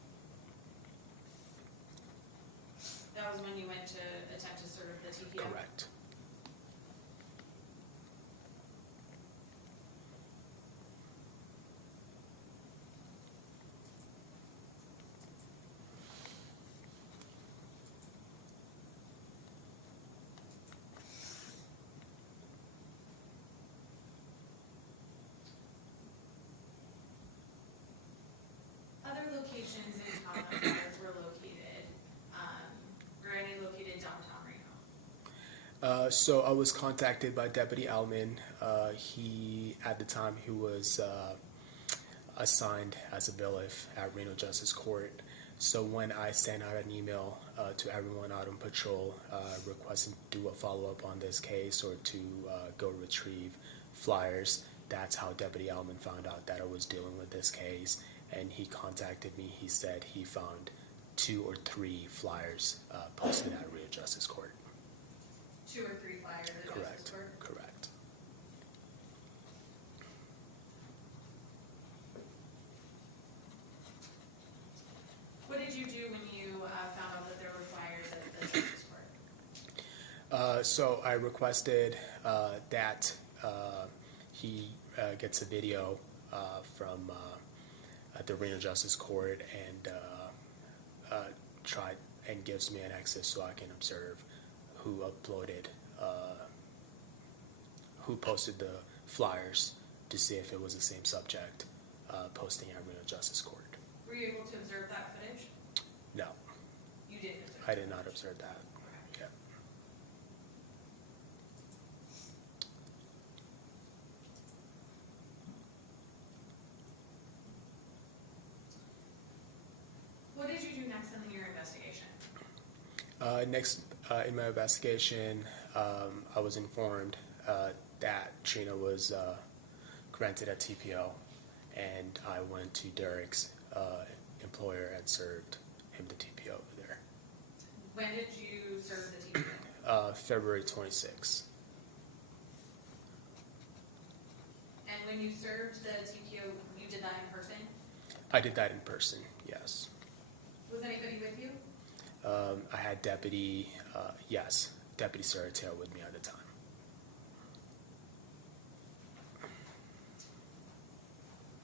That was when you went to attempt to serve the TPO? Correct. Other locations in town that flyers were located, were any located downtown Reno? So I was contacted by Deputy Alman. At the time, he was assigned as a bailiff at Reno Justice Court. So when I sent out an email to everyone out on patrol requesting to do a follow-up on this case or to go retrieve flyers, that's how Deputy Alman found out that I was dealing with this case. And he contacted me. He said he found 2 or 3 flyers posted at Reno Justice Court. 2 or 3 flyers at Justice Correct. Court? Correct. What did you do when you found out that there were flyers at the Justice Court? So I requested that he gets a video from the Reno Justice Court and gives me an access so I can observe who posted the flyers to see if it was the same subject posting at Reno Justice Court. Were you able to observe that footage? No, You didn't observe I did not observe that. Yeah. What did you do next in your investigation? Next, in my investigation, I was informed that Trina was granted a TPO, and I went to Derek's employer and served him the TPO over there. When did you serve the TPO? February 26th. And when you served the TPO, you did that in person? I did that in person, yes. Was anybody with you? I had Deputy Saratair with me at the time.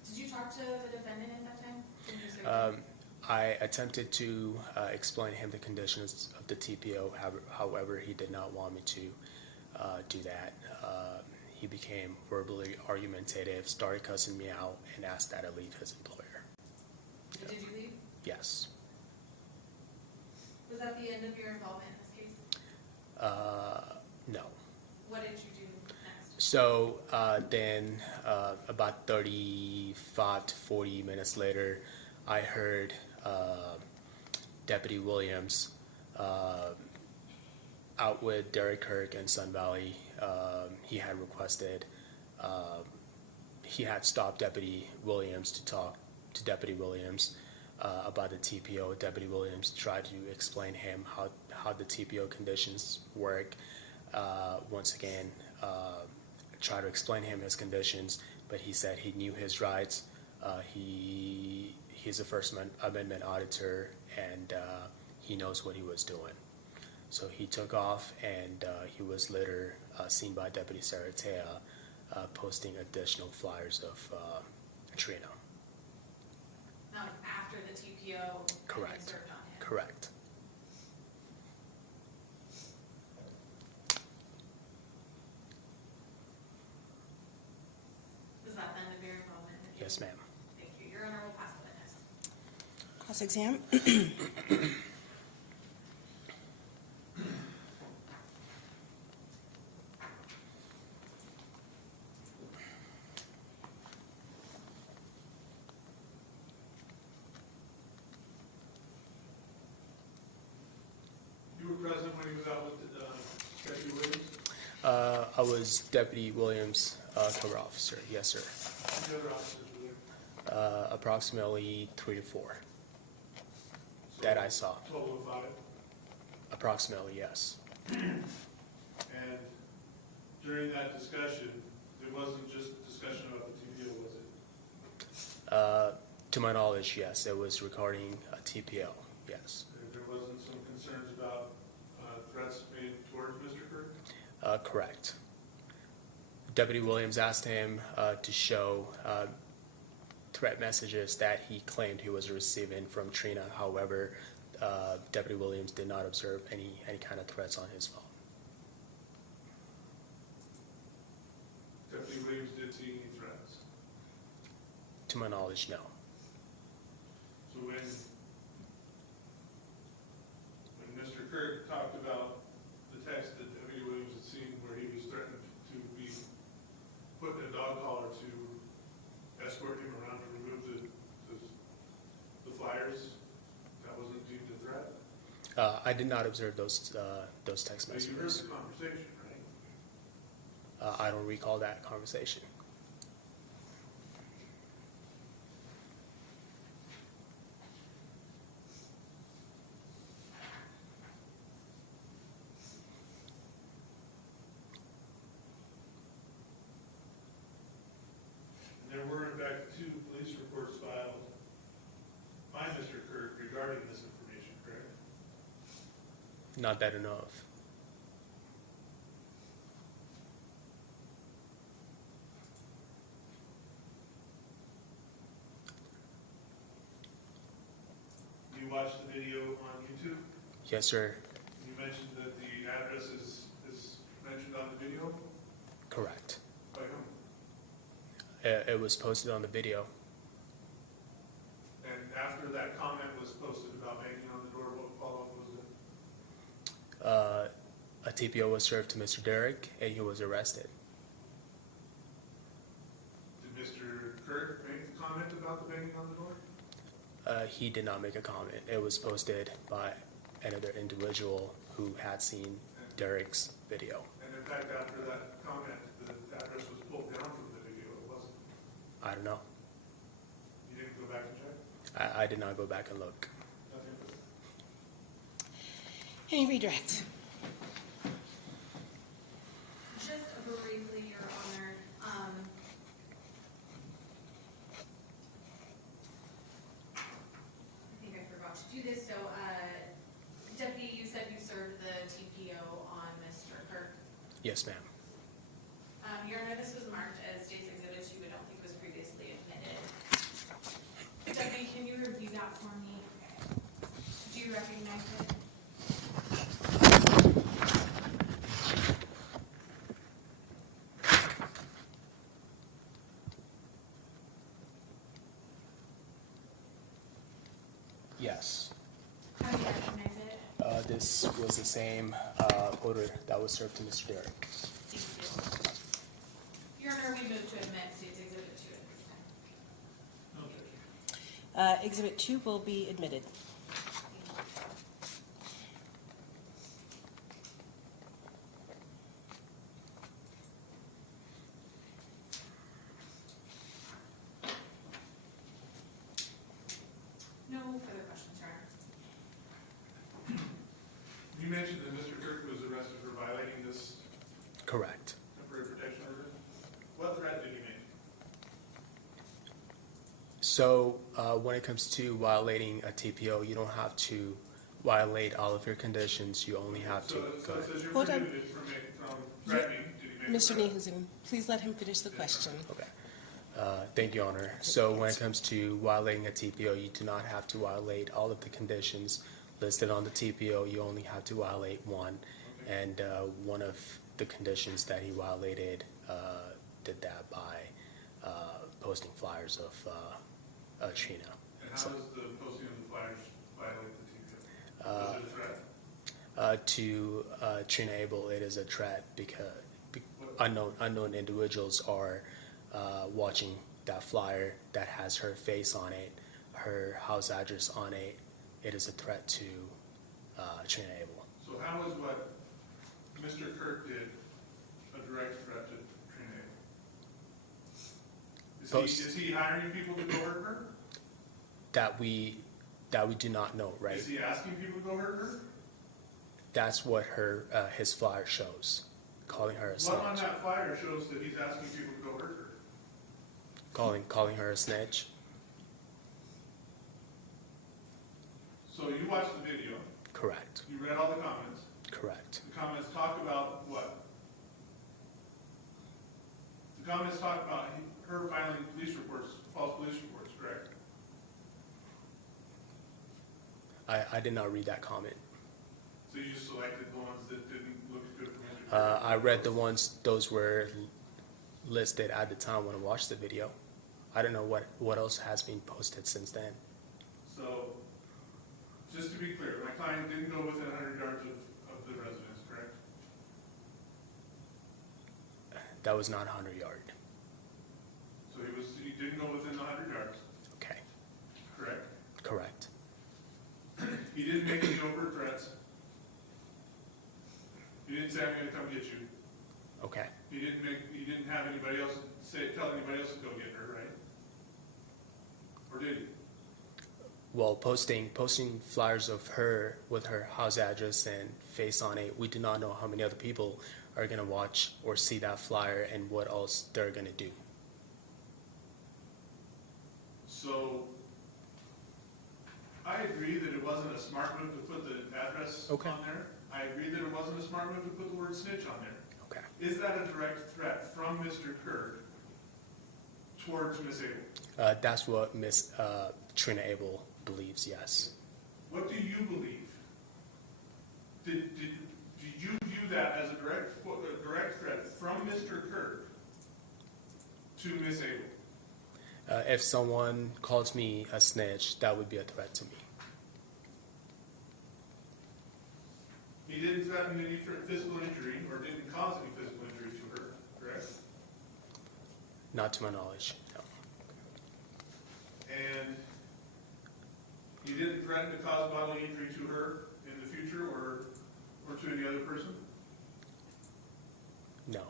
Did you talk to the defendant at that time? When you served him? I attempted to explain to him the conditions of the TPO, however, he did not want me to do that. He became verbally argumentative, started cussing me out, and asked that I leave his employer. Did you leave? Yes. Was that the end of your involvement in this case? No. What did you do next? So then about 35 to 40 minutes later, I heard Deputy Williams out with Derek Kirk in Sun Valley. He had requested, he had stopped Deputy Williams to talk to Deputy Williams about the TPO. Deputy Williams tried to explain him how the TPO conditions work. Once again, try to explain him his conditions, but he said he knew his rights. He's a First Amendment auditor, and he knows what he was doing. So he took off, and he was later seen by Deputy Saratea posting additional flyers of Trina. That was after the TPO had been Correct. served on him? Correct. Was that then the very moment? that you- Yes, ma'am. Thank you. Your Honor will pass the witness. Cross-exam. You were present when he was out with Deputy Williams? I was Deputy Williams' cover officer. Yes, sir. How many other officers were there? Approximately 3 to 4 that I saw. Total of 5? Approximately, yes. And during that discussion, it wasn't just a discussion about the TPO, was it? To my knowledge, yes, it was regarding a TPO, yes. There wasn't some concerns about threats made towards Mr. Kirk? Correct. Deputy Williams asked him to show threat messages that he claimed he was receiving from Trina. However, Deputy Williams did not observe any kind of threats on his phone. Deputy Williams did see any threats? To my knowledge, no. So when Mr. Kirk talked about the text that Deputy Williams had seen where he was threatened to be put in a dog collar to escort him around to remove the flyers, that wasn't deemed a threat? I did not observe those text But you heard messages. the conversation, right? I don't recall that conversation. And there were in fact 2 police reports filed by Mr. Kirk regarding this information, correct? Not that I know of. You watched the video on YouTube? Yes, sir. You mentioned that the address is mentioned on the video? Correct. By whom? It was posted on the video. And after that comment was posted about banging on the door, what follow-up was it? A TPO was served to Mr. Derrick, and he was arrested. Did Mr. Kirk make a comment about the banging on the door? He did not make a comment. It was posted by another individual who had seen Derrick's video. And in fact, after that comment, the address was pulled down from the video, it wasn't? I don't know. You didn't go back and check? I did not go back and look. Nothing but Any redirect? Just briefly, Your Honor, I think I forgot to do this, so, Deputy, you said you served the TPO on Mr. Kirk. Yes, ma'am. Your Honor, this was marked as State's Exhibit 2, I don't think was previously admitted. Deputy, can you review that for me? Do you recognize it? Yes. How do you recognize it? this was the same order that was served to Mr. Derrick. Thank you. Your Honor, we move to admit State's Exhibit 2 at this time. No objection. Exhibit 2 will be admitted. No further questions, Your Honor. You mentioned that Mr. Kirk was arrested for violating this Correct. temporary protection order. What threat did he make? So when it comes to violating a TPO, you don't have to violate all of your conditions. You only have to. So Go it ahead. says you're Hold on. prohibited from threatening. Did he make a Mr. threat? Neahusan, please let him finish the question. Okay. Thank you, Your Honor. So when it comes to violating a TPO, you do not have to violate all of the conditions listed on the TPO. You only have to violate one. And one of the conditions that he violated did that by posting flyers of Trina. And how does the posting of the flyers violate the TPO? Is it a threat? To Trina Abell, it is a threat because unknown individuals are watching that flyer that has her face on it, her house address on it. It is a threat to Trina Abell. So how is what Mr. Kirk did a direct threat to Trina Abell? Is he hiring people to go hurt her? That we do not know, right? Is he asking people to go hurt her? That's what his flyer shows, calling her a snitch. What on that flyer shows that he's asking people to go hurt her? Calling her a snitch. So you watched the video, Correct. you read all the comments. Correct. The comments talk about what? The comments talk about her filing police reports, false police reports, correct? I did not read that comment. So you just selected the ones that didn't look good for Mr. Kirk? I read the ones, those were listed at the time when I watched the video. I don't know what else has been posted since then. So, just to be clear, my client didn't go within 100 yards of the residence, correct? That was not 100 yard. So he didn't go within the 100 yards, Okay. correct? Correct. He didn't make any overt threats. He didn't say, I'm gonna come get you. Okay. He didn't have anybody else tell anybody else to go get her, right? Or did he? Well, posting flyers of her with her house address and face on it, we do not know how many other people are gonna watch or see that flyer and what else they're gonna do. So, I agree that it wasn't a smart move to put the address Okay. on there. I agree that it wasn't a smart move to put the word snitch on there. Okay. Is that a direct threat from Mr. Kirk towards Miss Abell? That's what Miss Trina Abell believes, yes. What do you believe? Did you view that as a direct threat from Mr. Kirk to Miss Abell? If someone calls me a snitch, that would be a threat to me. He didn't threaten any physical injury or didn't cause any physical injury to her, correct? Not to my knowledge, no. And he didn't threaten to cause bodily injury to her in the future or to any other person? No.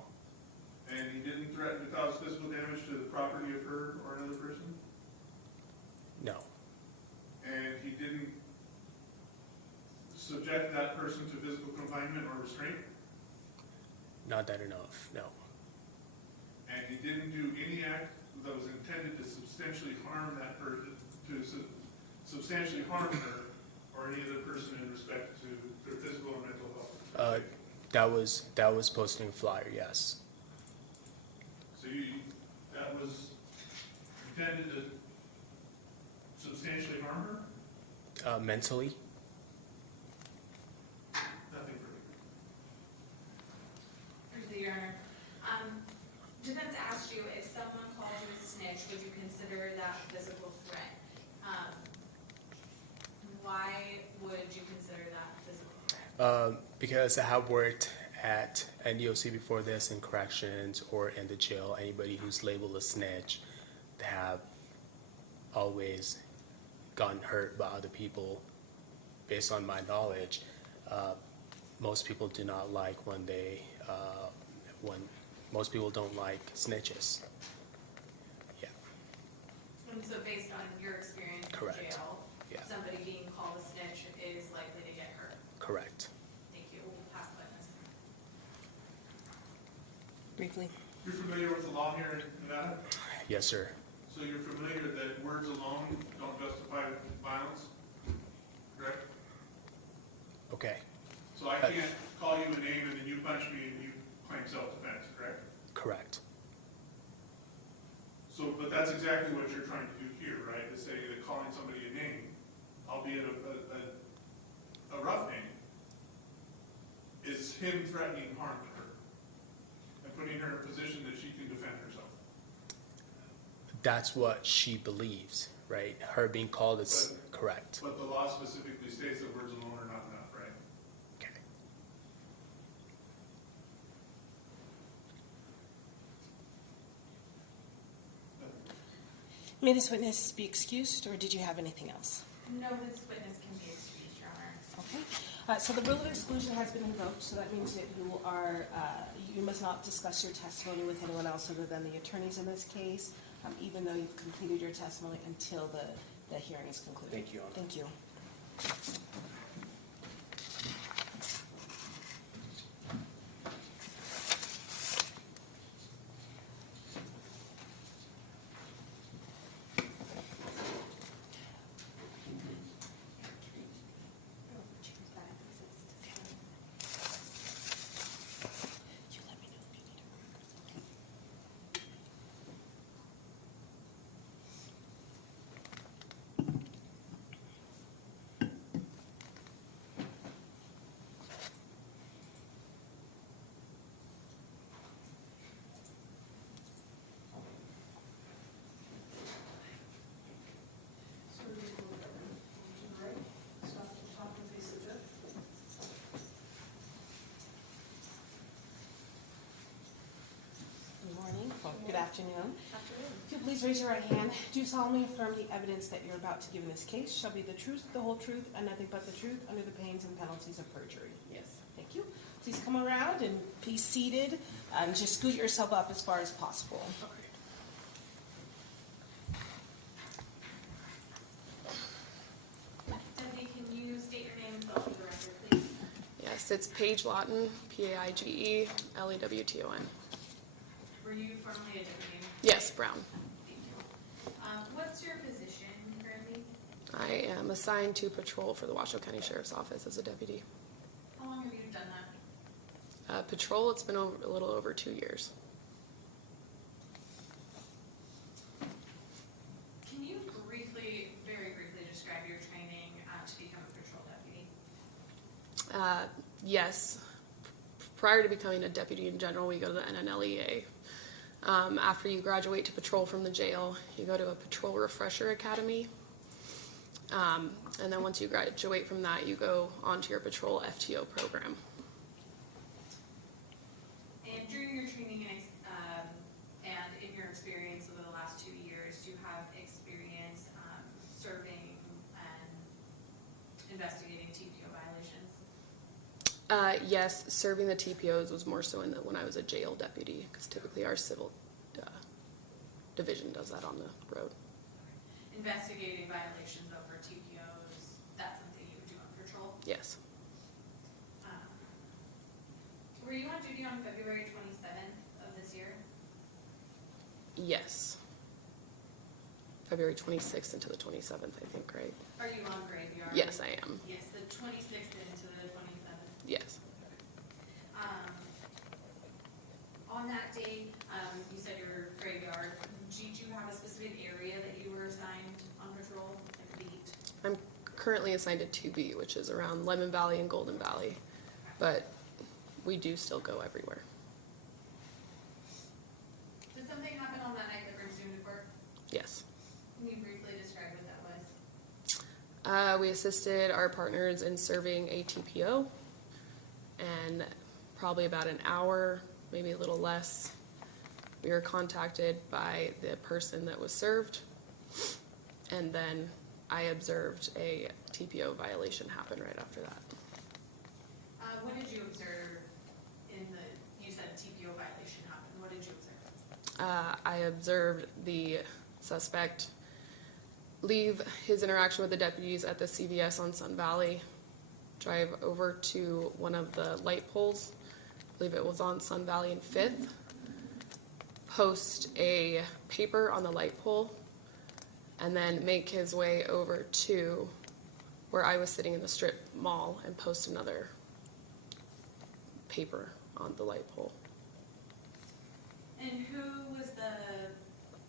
And he didn't threaten to cause physical damage to the property of her or another person? No. And he didn't subject that person to physical confinement or restraint? Not that enough, no. And he didn't do any act that was intended to substantially harm that person, substantially harm her or any other person in respect to their physical or mental health? That was posting a flyer, yes. So that was intended to substantially harm her? Mentally, Nothing further. Proceed, Your Honor. Defense asked you, if someone called you a snitch, would you consider that physical threat? Why would you consider that physical threat? Because I have worked at NDOC before this, in corrections or in the jail. Anybody who's labeled a snitch, they have always gotten hurt by other people. Based on my knowledge, most people do not like when most people don't like snitches. Yeah, And so based on your experience in Correct. jail, Yeah. somebody being called a snitch is likely to get hurt. correct. Thank you. We'll pass the witness. Briefly. You're familiar with the law here in Nevada? Yes, sir. So you're familiar that words alone don't justify violence, correct? Okay, So I can't call you a name and then you punch me and you claim self-defense, correct? correct. So, but that's exactly what you're trying to do here, right? To say that calling somebody a name, albeit a rough name, is him threatening harm to her and putting her in a position that she can defend herself. That's what she believes, right? Her being called is correct. But the law specifically states that words alone are not enough, right? Okay. May this witness be excused, or did you have anything else? No, this witness can be excused, Your Honor. Okay, so the rule of exclusion has been invoked, so that means that you are, you must not discuss your testimony with anyone else other than the attorneys in this case, even though you've completed your testimony until the hearing is concluded. Thank you, Your Honor. Thank you. You let me know if you need a break or something. So we will go to the right, stop at the top and face the judge. Good morning, or good afternoon. If you please raise your right hand, do you solemnly affirm the evidence that you're about to give in this case shall be the truth, the whole truth, and nothing but the truth under the pains and penalties of perjury? Yes. Thank you. Please come around and be seated, and just scoot yourself up as far as possible. Deputy, can you state your name and spell for the record, please? Yes, it's Paige Lawton, Paige Lewton. Were you formerly a deputy? Yes, Brown. Thank you. What's your position currently? I am assigned to patrol for the Washoe County Sheriff's Office as a deputy. How long have you done that? Patrol, it's been a little over 2 years. Can you briefly, very briefly describe your training to become a patrol deputy? Yes, prior to becoming a deputy in general, we go to the NNLEA. After you graduate to patrol from the jail, you go to a patrol refresher academy. And then once you graduate from that, you go onto your patrol FTO program. And during your training and in your experience over the last 2 years, do you have experience serving and investigating TPO violations? Yes, serving the TPOs was more so when I was a jail deputy, because typically our civil division does that on the road. Investigating violations over TPOs, that's something you would do on patrol? Yes. Were you on duty on February 27th of this year? Yes. February 26th into the 27th, I think, right? Are you on graveyard? Yes, I am. Yes, the 26th into the 27th. Yes. On that day, you said you were graveyard. Did you have a specific area that you were assigned on patrol, like beat? I'm currently assigned to 2B, which is around Lemon Valley and Golden Valley, but we do still go everywhere. Did something happen on that night that brings you into court? Yes. Can you briefly describe what that was? We assisted our partners in serving a TPO. and probably about an hour, maybe a little less, we were contacted by the person that was served, and then I observed a TPO violation happen right after that. What did you observe you said TPO violation happened, what did you observe? I observed the suspect leave his interaction with the deputies at the CVS on Sun Valley, drive over to one of the light poles, I believe it was on Sun Valley and 5th, post a paper on the light pole, and then make his way over to where I was sitting in the strip mall and post another paper on the light pole. And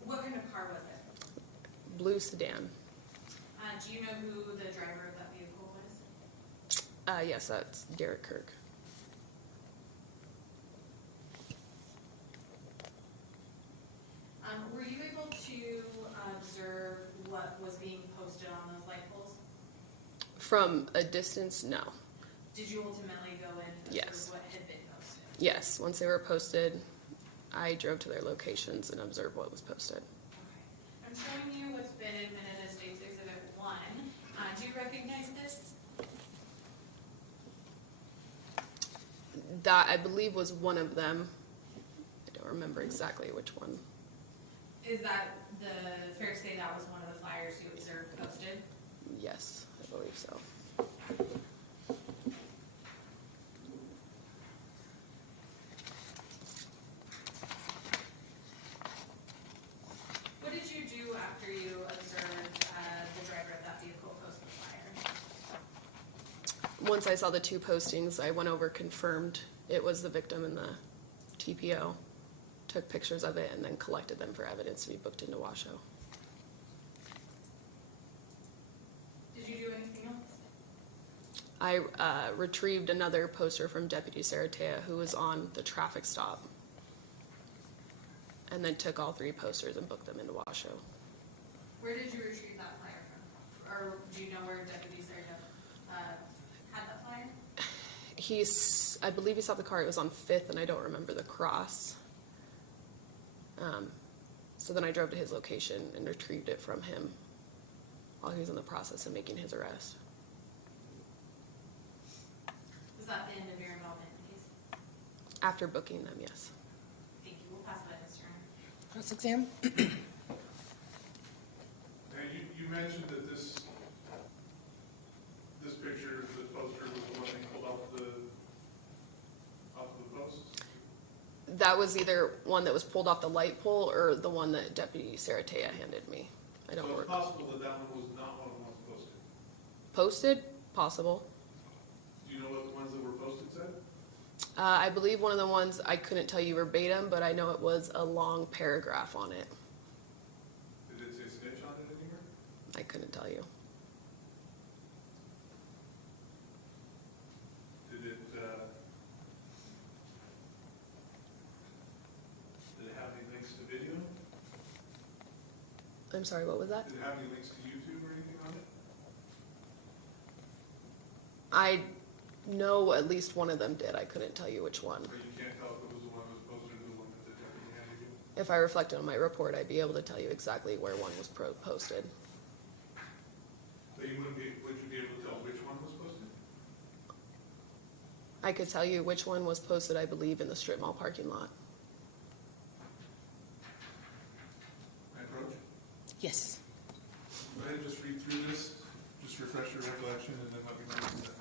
what kind of car was it? Blue sedan. Do you know who the driver of that vehicle was? Yes, that's Derek Kirk. Were you able to observe what was being posted on those light poles? From a distance, no. Did you ultimately go in and Yes. observe what had been posted? Yes, once they were posted, I drove to their locations and observed what was posted. Okay. I'm showing you what's been admitted as State's Exhibit 1. Do you recognize this? That, I believe, was one of them. I don't remember exactly which one. Is that fair to say that was one of the flyers you observed posted? Yes, I believe so. What did you do after you observed the driver of that vehicle post the flyer? Once I saw the two postings, I went over, confirmed it was the victim in the TPO, took pictures of it, and then collected them for evidence to be booked into Washoe. Did you do anything else? I retrieved another poster from Deputy Saratea, who was on the traffic stop, and then took all three posters and booked them into Washoe. Where did you retrieve that flyer from? Or do you know where Deputy Sarah had that flyer? I believe he saw the car, it was on 5th, and I don't remember the cross. So then I drove to his location and retrieved it from him while he was in the process of making his arrest. Was that the end of your involvement in the case? After booking them, yes. Thank you. We'll pass that, Mr. Turner. Cross-exam? And you mentioned that this picture, the poster, was the one they pulled off the posts? That was either one that was pulled off the light pole or the one that Deputy Saratea handed me. I don't So work. it's possible that that one was not one of the ones posted. Posted? Possible. Do you know what the ones that were posted said? I believe one of the ones, I couldn't tell you verbatim, but I know it was a long paragraph on it. Did it say snitch on it anywhere? I couldn't tell you. Did it have any links to video? I'm sorry, what was that? Did it have any links to YouTube or anything on it? I know at least one of them did. I couldn't tell you which one. Or you can't tell if it was the one that was posted or the one that the deputy handed you? If I reflected on my report, I'd be able to tell you exactly where one was posted. So would you be able to tell which one was posted? I could tell you which one was posted, I believe, in the strip mall parking lot. My approach? Yes. Go ahead and just read through this, just refresh your recollection, and then let me know what you said.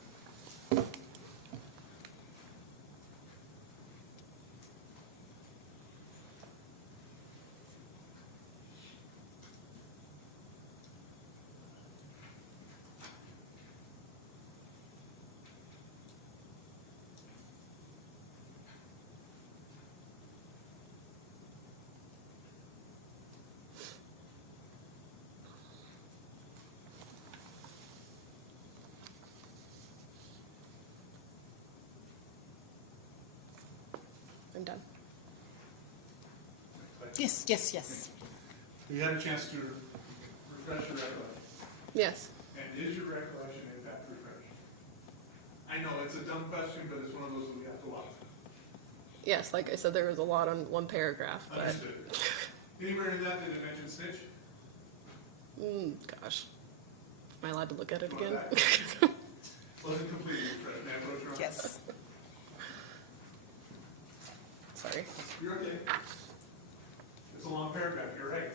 I'm done. Yes, yes, yes. You had a chance to refresh your recollection. Yes. And is your recollection in fact refreshed? I know, it's a dumb question, but it's one of those that we have to watch. Yes, like I said, there was a lot on one paragraph, but, Understood. Anywhere in that did it mention snitch? gosh. Am I allowed to look at it Go again? back. Wasn't completely fresh, may I approach your honor? Yes. Sorry. You're okay. It's a long paragraph, you're right.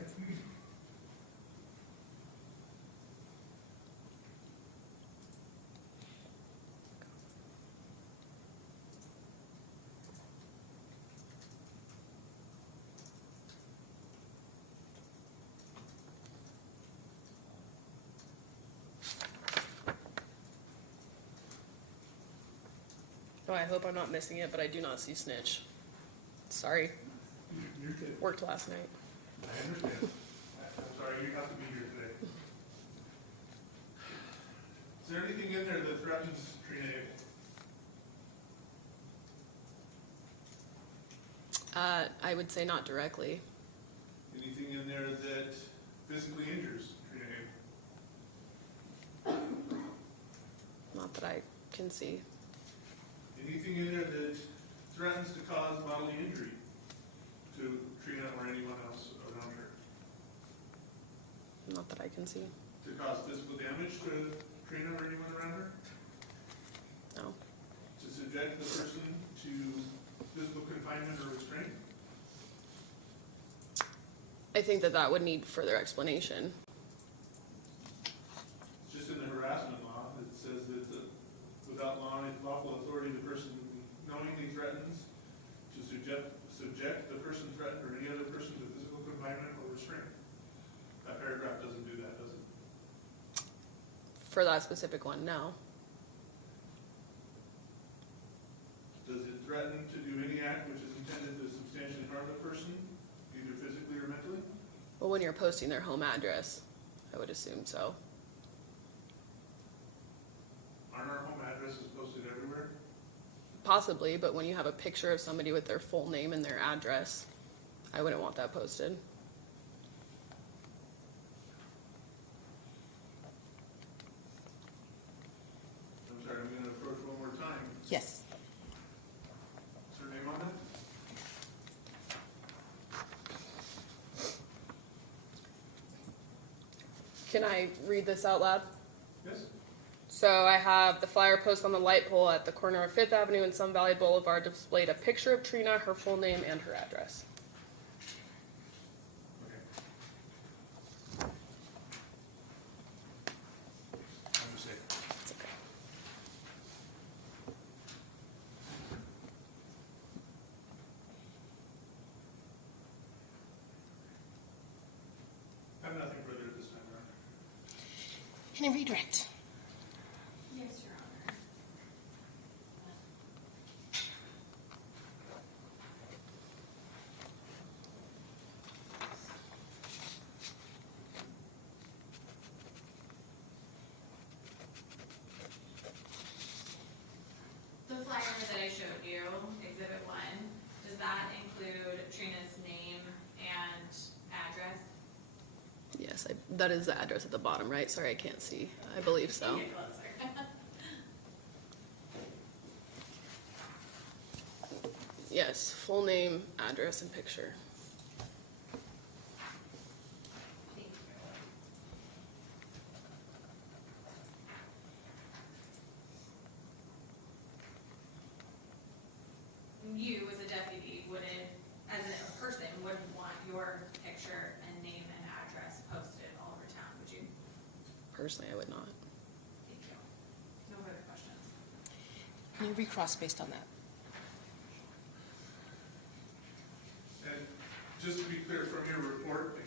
Oh, I hope I'm not missing it, but I do not see snitch. Sorry, You're good. worked last night. I understand. I'm sorry, you have to be here today. Is there anything in there that threatens Trina Abell? I would say not directly. Anything in there that physically injures Trina Abell? Not that I can see. Anything in there that threatens to cause bodily injury to Trina or anyone else around her? Not that I can see. To cause physical damage to Trina or anyone around her? No. To subject the person to physical confinement or restraint? I think that would need further explanation. It's just in the harassment law, it says that without lawful authority, the person knowingly threatens to subject the person threatened or any other person to physical confinement or restraint. That paragraph doesn't do that, does it? For that specific one, no. Does it threaten to do any act which is intended to substantially harm the person, either physically or mentally? Well, when you're posting their home address, I would assume so. Aren't our home addresses posted everywhere? Possibly, but when you have a picture of somebody with their full name and their address, I wouldn't want that posted. I'm sorry, I'm gonna approach one more time. Yes. Is her name on that? Can I read this out loud? Yes? So I have the flyer post on the light pole at the corner of 5th Avenue and Sun Valley Boulevard displayed a picture of Trina, her full name, and her address. Okay. Understood. It's okay. I have nothing further at this time, Your Honor. Can I redirect? Yes, Your Honor. The flyer that I showed you, Exhibit 1, does that include Trina's name and address? Yes, that is the address at the bottom, right? Sorry, I can't see. I believe so. Get closer. Yes, full name, address, and picture. Thank you. You, as a deputy, wouldn't, as a person, wouldn't want your picture and name and address posted all over town, would you? Personally, I would not. Thank you. No further questions. Can you recross based on that? And just to be clear, from your report,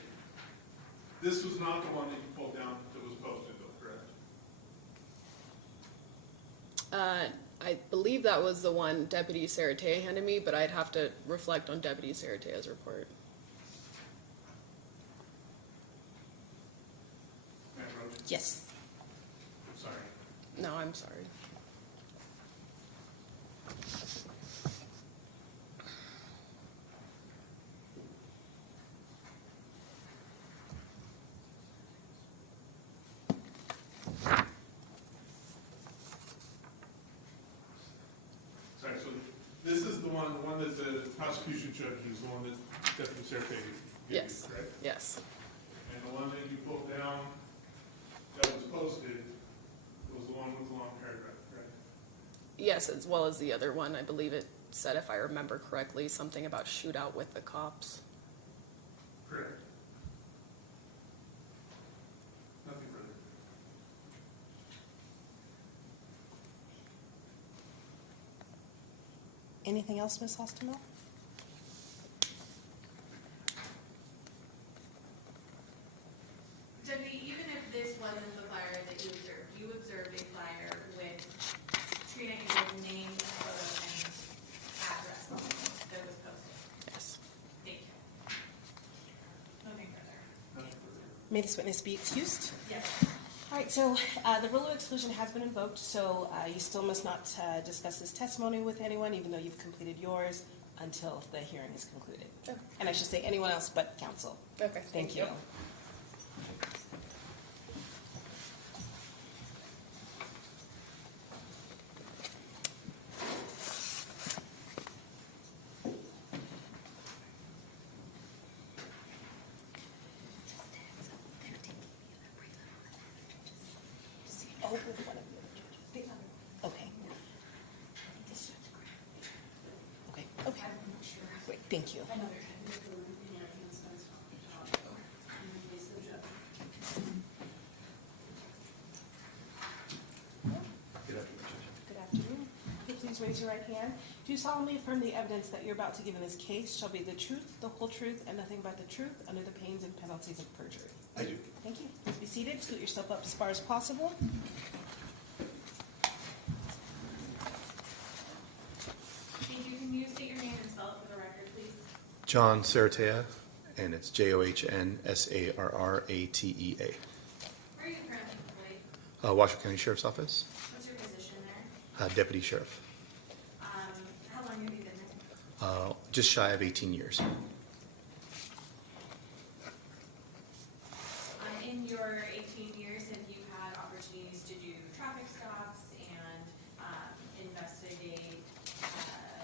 this was not the one that you pulled down that was posted though, correct? I believe that was the one Deputy Sarate handed me, but I'd have to reflect on Deputy Sarate's report. Matt Roach? Yes. I'm sorry. No, I'm sorry. This is the one that the prosecution judge is the one that Deputy Sheriff gave you, Yes. correct? Yes. And the one that you pulled down that was posted was the one with the long paragraph, correct? Yes, as well as the other one. I believe it said, if I remember correctly, something about shootout with the cops. Correct. Nothing further. Anything else, Ms. Hostemel? Debbie, even if this wasn't the flyer that you observed a flyer with Trina Abell's name, photo, and address on it that was posted. Yes. Thank you. Moving further. Nothing further. May this witness be excused? Yes. All right, so the rule of exclusion has been invoked, so you still must not discuss this testimony with anyone, even though you've completed yours, until the hearing is concluded. Okay. And I should say anyone else but counsel. Okay. Thank you. Oh, with one of the other judges. Okay. Okay, okay. Great, thank you. Another technical enhancements on the top, in the case of judge. Good afternoon. Could you please raise your right hand? Do you solemnly affirm the evidence that you're about to give in this case shall be the truth, the whole truth, and nothing but the truth under the pains and penalties of perjury? I do. Thank you. Please be seated. Scoot yourself up as far as possible. Thank you. Can you state your name and spell it for the record, please? John Saratea, and it's Johnsarratea. Where are you currently employed? Washoe County Sheriff's Office, What's your position there? Deputy Sheriff. How long have you been there? Just shy of 18 years. In your 18 years, have you had opportunities to do traffic stops and investigate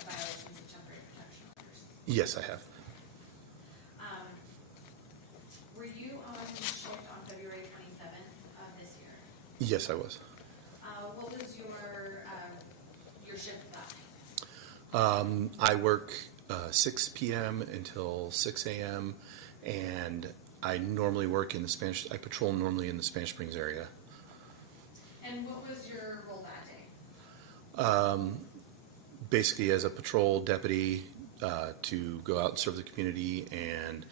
violations of temporary protection orders? Yes, I have. Were you on shift on February 27th of this year? Yes, I was. What was your shift that? I work 6 p.m. until 6 a.m. and I normally work in the I patrol normally in the Spanish Springs area. And what was your role that day? Basically as a patrol deputy to go out and serve the community, and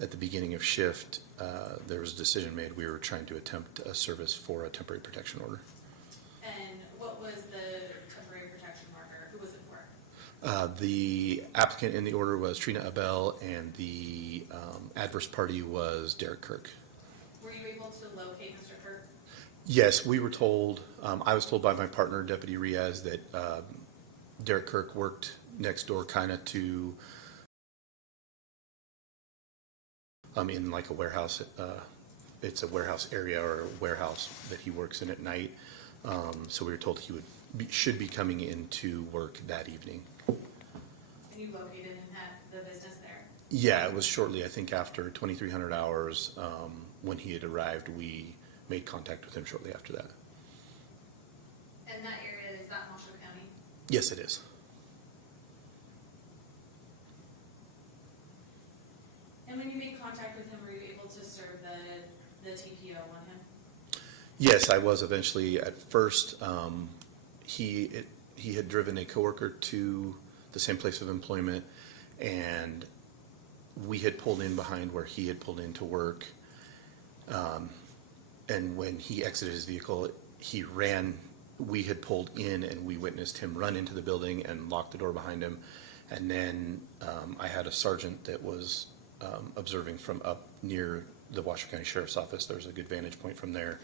at the beginning of shift, there was a decision made. We were trying to attempt a service for a temporary protection order. And what was the temporary protection marker? Who was it for? The applicant in the order was Trina Abell, and the adverse party was Derek Kirk. Were you able to locate Mr. Kirk? Yes, we were told, I was told by my partner, Deputy Riaz, that Derek Kirk worked next door kind of to in like a warehouse. It's a warehouse area or a warehouse that he works in at night. So we were told he should be coming into work that evening. And you located him at the business there? Yeah, it was shortly, I think after 2,300 hours, when he had arrived, we made contact with him shortly after that. And that area, is that Washoe County? Yes, it is. And when you made contact with him, were you able to serve the TPO on him? Yes, I was eventually. At first, he had driven a coworker to the same place of employment, and we had pulled in behind where he had pulled in to work. And when he exited his vehicle, he ran. We had pulled in, and we witnessed him run into the building and lock the door behind him. And then I had a sergeant that was observing from up near the Washoe County Sheriff's Office. There was a good vantage point from there,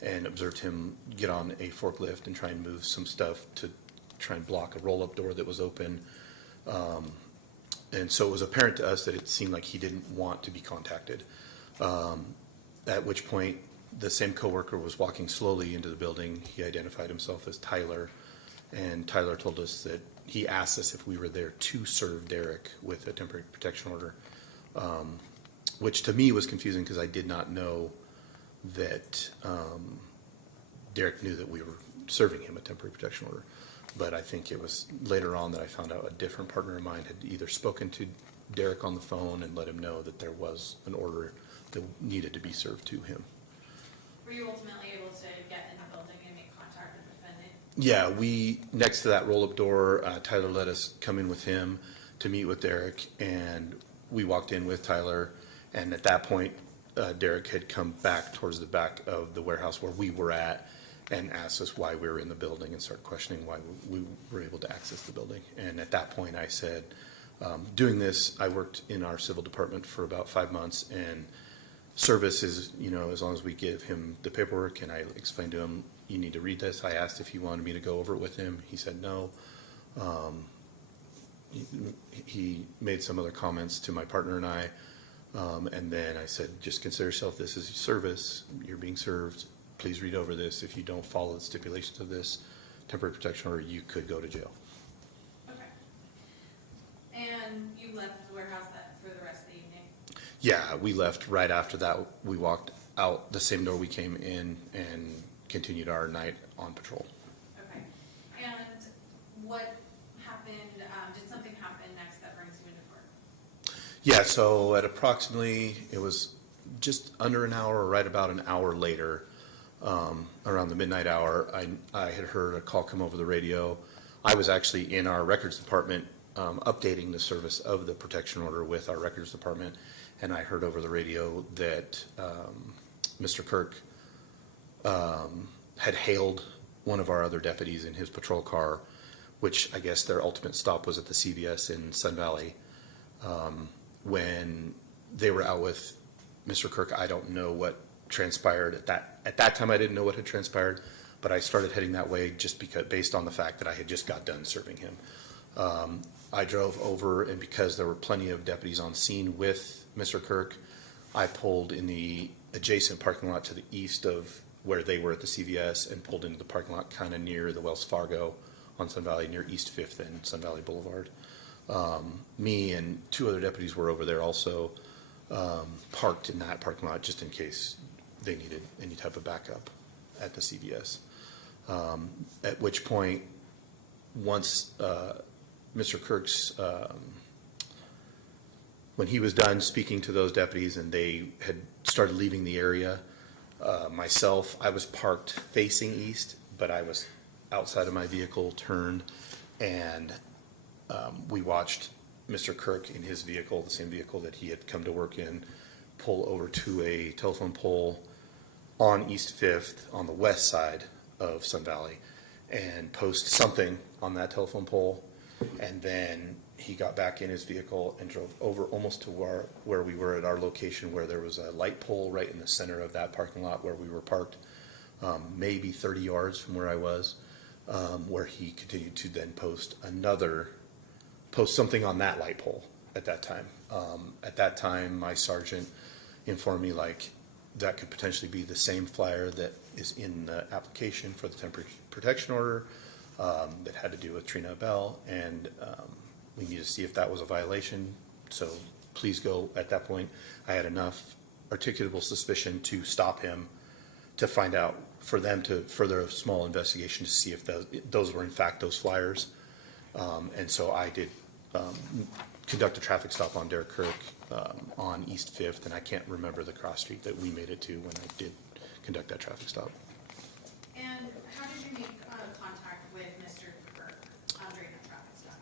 and observed him get on a forklift and try and move some stuff to try and block a roll-up door that was open. And so it was apparent to us that it seemed like he didn't want to be contacted. At which point, the same coworker was walking slowly into the building. He identified himself as Tyler, and Tyler told us that he asked us if we were there to serve Derek with a temporary protection order, which to me was confusing because I did not know that Derek knew that we were serving him a temporary protection order. But I think it was later on that I found out a different partner of mine had either spoken to Derek on the phone and let him know that there was an order that needed to be served to him. Were you ultimately able to get in the building and make contact with the defendant? Yeah, we, next to that roll-up door, Tyler let us come in with him to meet with Derek, and we walked in with Tyler, and at that point, Derek had come back towards the back of the warehouse where we were at and asked us why we were in the building and started questioning why we were able to access the building. And at that point, I said, doing this, I worked in our civil department for about 5 months, and service is, you know, as long as we give him the paperwork, and I explained to him, you need to read this. I asked if he wanted me to go over it with him. He said no. He made some other comments to my partner and I, and then I said, just consider yourself, this is service. You're being served. Please read over this. If you don't follow the stipulations of this temporary protection order, you could go to jail. Okay. And you left the warehouse for the rest of the evening? Yeah, we left right after that. We walked out the same door we came in and continued our night on patrol. Okay. And what happened, did something happen next that brings you into court? Yeah, so at approximately, it was just under an hour, or right about an hour later, around the midnight hour, I had heard a call come over the radio. I was actually in our records department updating the service of the protection order with our records department, and I heard over the radio that Mr. Kirk had hailed one of our other deputies in his patrol car, which I guess their ultimate stop was at the CVS in Sun Valley. When they were out with Mr. Kirk, I don't know what transpired at that time. I didn't know what had transpired, but I started heading that way just because, based on the fact that I had just got done serving him. I drove over, and because there were plenty of deputies on scene with Mr. Kirk, I pulled in the adjacent parking lot to the east of where they were at the CVS and pulled into the parking lot kind of near the Wells Fargo on Sun Valley, near East 5th and Sun Valley Boulevard. Me and 2 other deputies were over there also, parked in that parking lot just in case they needed any type of backup at the CVS. At which point, once Mr. Kirk's, when he was done speaking to those deputies and they had started leaving the area, myself, I was parked facing east, but I was outside of my vehicle, turned, and we watched Mr. Kirk in his vehicle, the same vehicle that he had come to work in, pull over to a telephone pole on East 5th on the west side of Sun Valley and post something on that telephone pole. And then he got back in his vehicle and drove over almost to where we were at our location, where there was a light pole right in the center of that parking lot where we were parked, maybe 30 yards from where I was, where he continued to then post something on that light pole at that time. At that time, my sergeant informed me that could potentially be the same flyer that is in the application for the temporary protection order that had to do with Trina Abell, and we need to see if that was a violation. So please go. At that point, I had enough articulable suspicion to stop him, to find out, for them to further a small investigation to see if those were in fact those flyers. And so I did conduct a traffic stop on Derek Kirk on East 5th, and I can't remember the cross street that we made it to when I did conduct that traffic stop. And how did you make contact with Mr. Kirk during that traffic stop?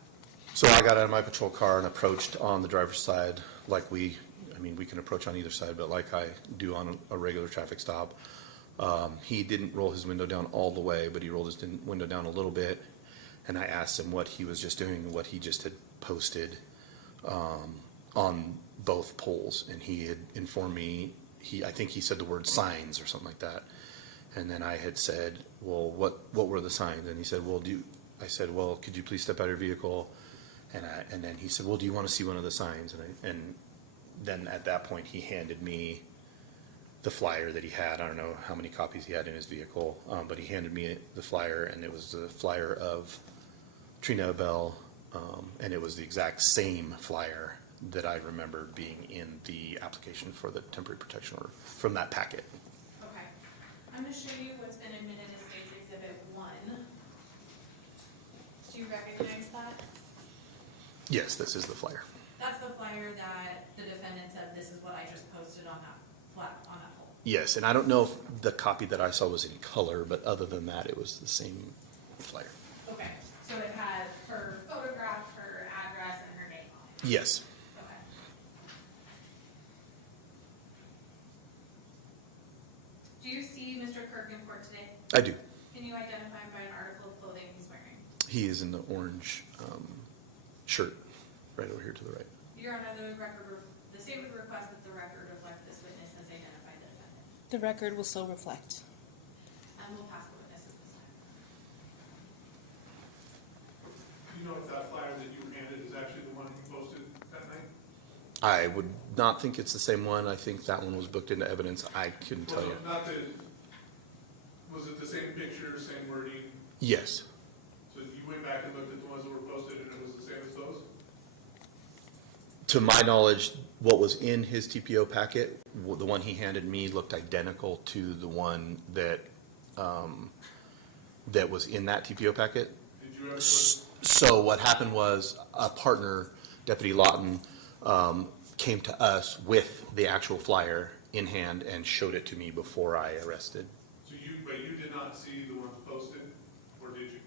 So I got out of my patrol car and approached on the driver's side we can approach on either side, but like I do on a regular traffic stop. He didn't roll his window down all the way, but he rolled his window down a little bit, and I asked him what he was just doing, what he just had posted on both poles, and he had informed me, I think he said the word signs or something like that. And then I had said, well, what were the signs? And he said, I said, well, could you please step out of your vehicle? And then he said, well, do you want to see one of the signs? And then at that point, he handed me the flyer that he had. I don't know how many copies he had in his vehicle, but he handed me the flyer, and it was the flyer of Trina Abell, and it was the exact same flyer that I remember being in the application for the temporary protection order from that packet. Okay. I'm gonna show you what's been admitted as State's Exhibit 1. Do you recognize that? Yes, this is the flyer. That's the flyer that the defendant said, this is what I just posted on that on that pole. Yes, and I don't know if the copy that I saw was in color, but other than that, it was the same flyer. Okay, so it had her photograph, her address, and her name on it. Yes. Okay. Do you see Mr. Kirk in court today? I do. Can you identify him by an article of clothing he's wearing? He is in the orange shirt right over here to the right. Your Honor, the state would request that the record reflect this witness has identified the defendant. The record will so reflect. And we'll pass the witness at this time. Do you know if that flyer that you handed is actually the one you posted that night? I would not think it's the same one. I think that one was booked into evidence. I couldn't tell you. Not that, was it the same picture, same wording? Yes. So you went back and looked at the ones that were posted and it was the same as those? To my knowledge, what was in his TPO packet, the one he handed me looked identical to the one that that was in that TPO packet. Did you ever? So what happened was a partner, Deputy Lawton, came to us with the actual flyer in hand and showed it to me before I arrested. But you did not see the ones posted, or did you?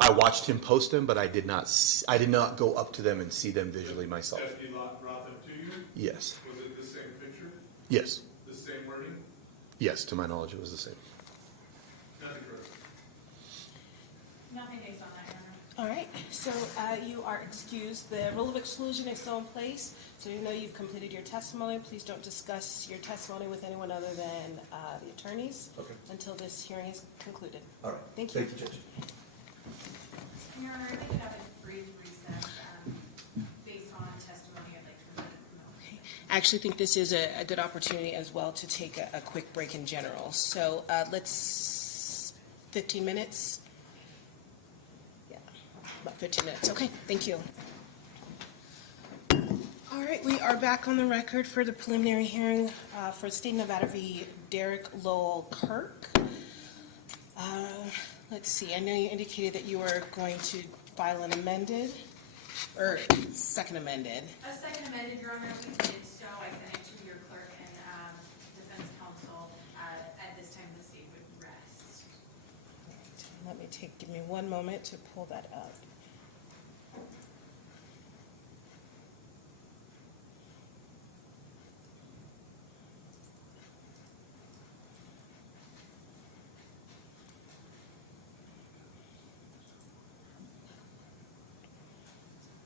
I watched him post them, but I did not go up to them and see them visually myself. Deputy Lawton brought them to you? Yes. Was it the same picture, Yes. the same wording? Yes, to my knowledge, it was the same. Nothing correct. Nothing based on that, Your Honor. All right, so you are excused. The rule of exclusion is still in place, so you know you've completed your testimony. Please don't discuss your testimony with anyone other than the attorneys until this hearing is concluded. All right. Thank you. Thank you, Judge. Your Honor, I'd like to have a brief recess based on testimony I'd like to present at the moment. I actually think this is a good opportunity as well to take a quick break in general. So let's, 15 minutes? Yeah, about 15 minutes. Okay, thank you. All right, we are back on the record for the preliminary hearing for State of Nevada v. Derek Lowell Kirk. Let's see, I know you indicated that you were going to file an amended, or second amended. A second amended, Your Honor, we did so. I sent it to your clerk and defense counsel. At this time, the state would rest. Let me give me one moment to pull that up.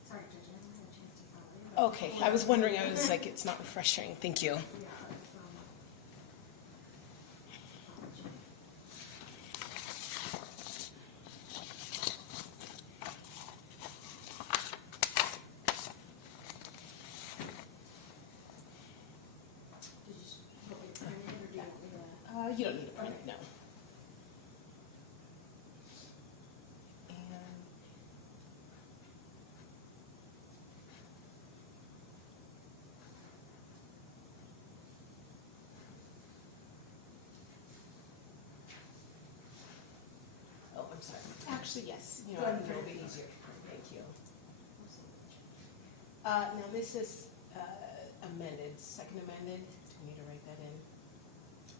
Sorry, Judge, I haven't had a chance to file it. Okay, I was wondering, I was like, it's not refreshing. Thank you. Yeah, it's, did you want me to print it, or do you want me to? You don't need to print it, no. And oh, I'm sorry. Actually, yes, you know, Go ahead and it'll print be it. easier. Thank you. Now, this is amended, second amended. Do we need to write that in?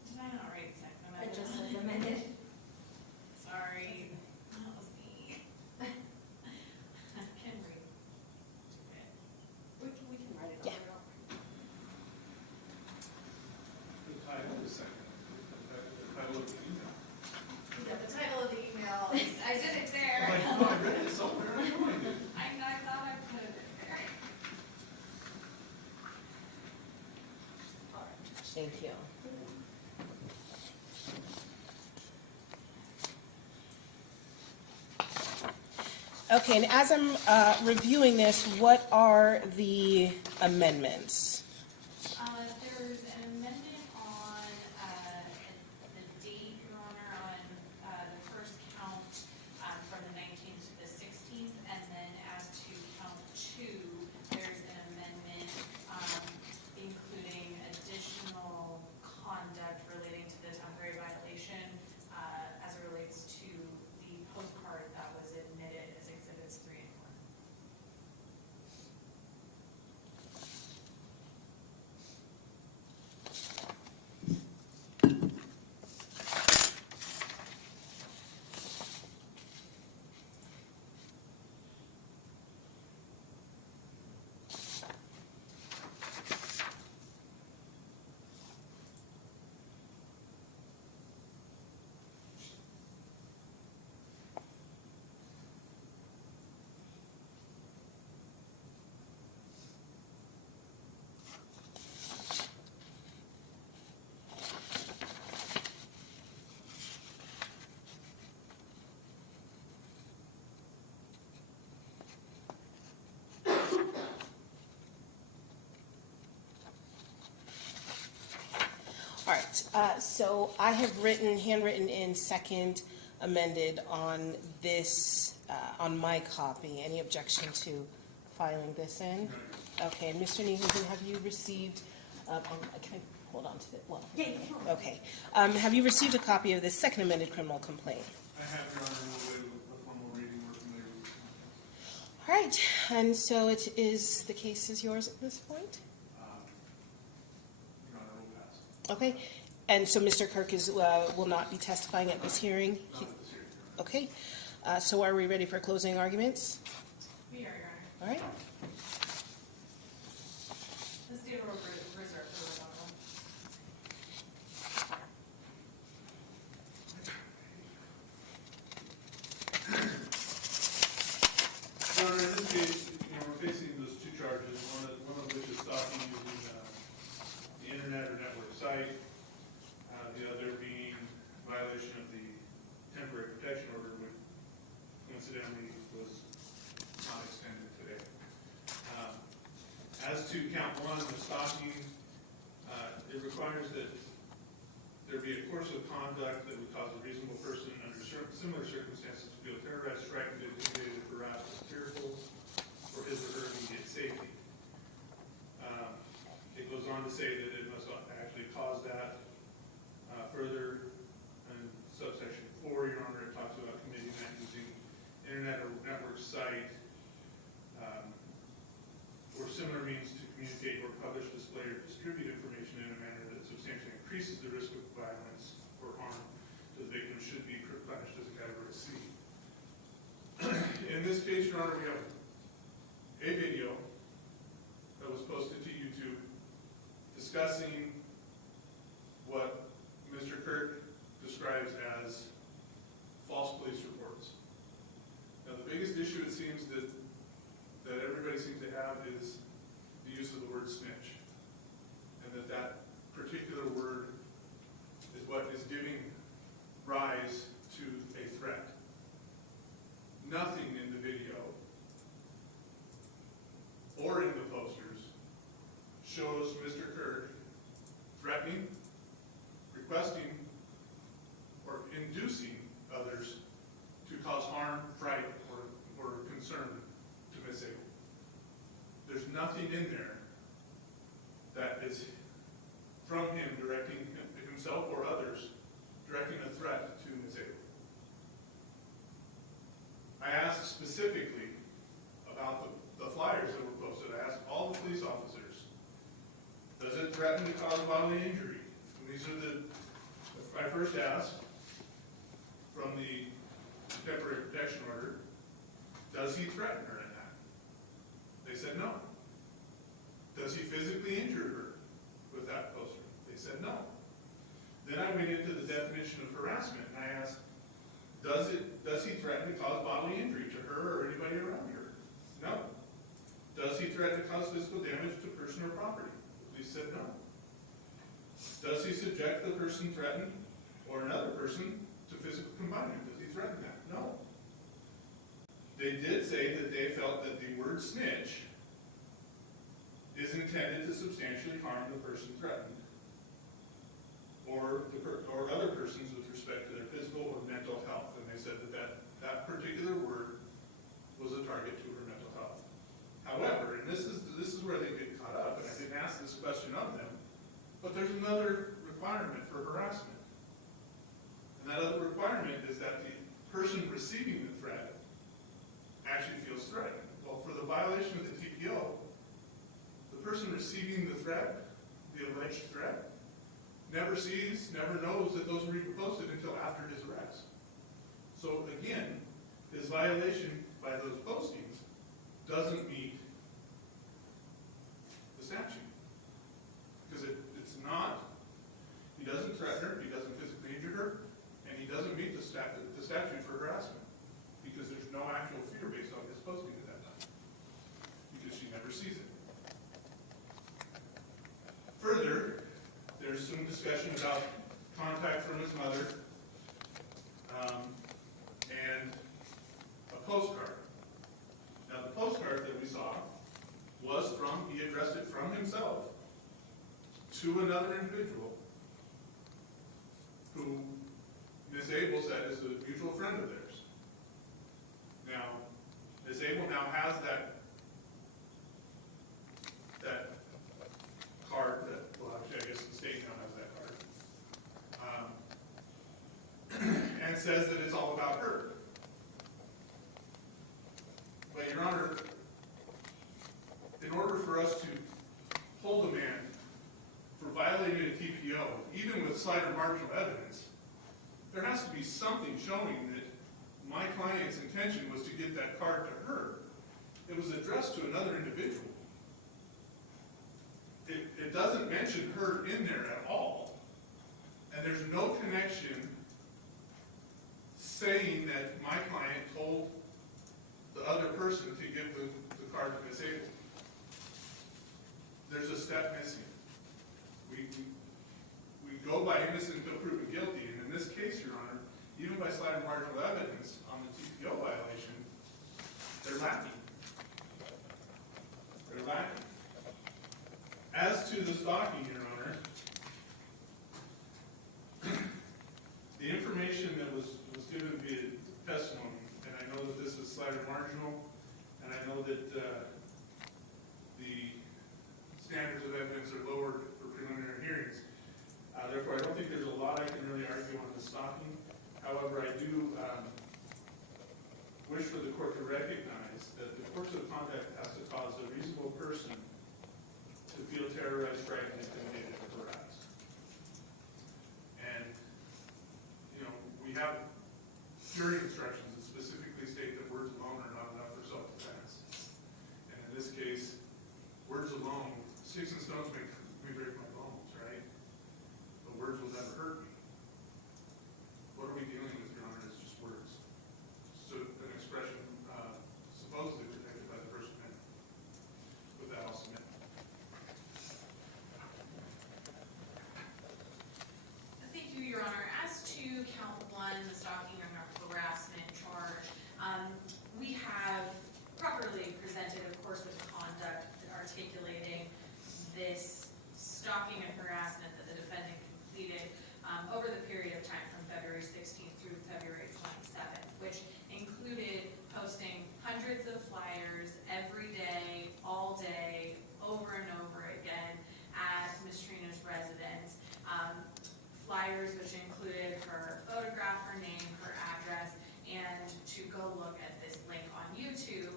Did I not write second amended? It just says amended. Sorry, that was me. I can read. Okay. We can write it on. Yeah. The title is second. The title of the email. Yeah, the title of the email, I did it there. I know, I read it somewhere. I know I did. I thought I put it there. Thank you. Okay, and as I'm reviewing this, what are the amendments? There's an amendment on the date, Your Honor, on the first count from the 19th to the 16th. So I have handwritten in second amended on this, on my copy. Any objection to filing this in? Okay, and Mr. Neahusan, have you received, can I hold on to it? Well, okay. Have you received a copy of this second amended criminal complaint? I have, Your Honor, no way of formal reading or familiar with this. All right, and so the case is yours at this point? Your Honor, will pass. Okay, and so Mr. Kirk will not be testifying at this hearing? Not at this hearing, Your Honor. Okay, so are we ready for closing arguments? We are, Your Honor. All right. The state will reserve for rebuttal. Your Honor, in this case, we're facing those two charges, one of which is stalking using the internet or network site, the other being violation of the temporary protection order, which coincidentally was not extended today. As to count one, the stalking, it requires that there be a course of conduct that would cause a reasonable person under similar circumstances to feel terrorized, frightened, intimidated, harassed, or fearful for his or her immediate safety. It goes on to say that it must actually cause that. Further, in subsection 4, Your Honor, it talks about committing that using internet or network site or similar means to communicate or publish, display, or distribute information in a manner that substantially increases the risk of violence or harm to the victim should be punished as a category C. In this case, Your Honor, we have a video that was posted to YouTube discussing what Mr. Kirk describes as false police reports. Now, the biggest issue it seems that everybody seems to have is the use of the word snitch, and that particular word is what is giving rise to a threat. Nothing in the video or in the posters shows Mr. Kirk threatening, requesting, or inducing others to cause harm, fright, or concern to Miss Abell. There's nothing in there that is from him directing himself or others, directing a threat to Miss Abell. I asked specifically about the flyers that were posted. I asked all the police officers, does it threaten to cause bodily injury? And these are I first asked from the temporary protection order, does he threaten her in that? They said no. Does he physically injure her with that poster? They said no. Then I went into the definition of harassment and I asked, does he threaten to cause bodily injury to her or anybody around her? No. Does he threaten to cause physical damage to person or property? The police said no. Does he subject the person threatened or another person to physical confinement? Does he threaten that? No. They did say that they felt that the word snitch is intended to substantially harm the person threatened or other persons with respect to their physical or mental health. And they said that particular word was a target to her mental health. However, and this is where they get caught up, and I didn't ask this question of them, but there's another requirement for harassment. And that other requirement is that the person receiving the threat actually feels threatened. Well, for the violation of the TPO, the person receiving the threat, the alleged threat, never sees, never knows that those were even posted until after his arrest. So again, his violation by those postings doesn't meet the statute. Because it's not, he doesn't threaten her, he doesn't physically injure her, and he doesn't meet the statute for harassment. Because there's no actual fear based on his posting at that time. Because she never sees it. Further, there's some discussion about contact from his mother and a postcard. Now, the postcard that we saw was he addressed it from himself to another individual who Ms. Abell said is a mutual friend of theirs. Now, Ms. Abell now has that card that, well, actually, I guess the state now has that card. And says that it's all about her. But Your Honor, in order for us to hold a man for violating a TPO, even with slight or marginal evidence, there has to be something showing that my client's intention was to get that card to her. It was addressed to another individual. It doesn't mention her in there at all. And there's no connection saying that my client told the other person to give the card to Ms. Abell. There's a step missing. We go by innocent until proven guilty, and in this case, Your Honor, even by slight or marginal evidence on the TPO violation, they're lacking. They're lacking. As to the stalking, Your Honor, the information that was given via testimony, and I know that this is slight or marginal, and I know that the standards of evidence are lowered for preliminary hearings. Therefore, I don't think there's a lot I can really argue on the stalking. However, I do wish for the court to recognize that the course of conduct has to cause a reasonable person to feel terrorized, frightened, intimidated, or harassed. And, you know, we have jury instructions that specifically state that words alone are not enough for self-defense. And in this case, words alone, sticks and stones may break my bones, right? But words will never hurt me. What are we dealing with, Your Honor? It's just words. So an expression supposedly protected by the First Amendment. With that, I'll submit. Thank you, Your Honor. As to count one, the stalking and harassment charge, we have properly presented a course of conduct articulating this stalking and harassment that the defendant completed over the period of time from February 16th through February 27th, which included posting hundreds of flyers every day, all day, over and over again at Ms. Trina's residence. Flyers which included her photograph, her name, her address, and to go look at this link on YouTube,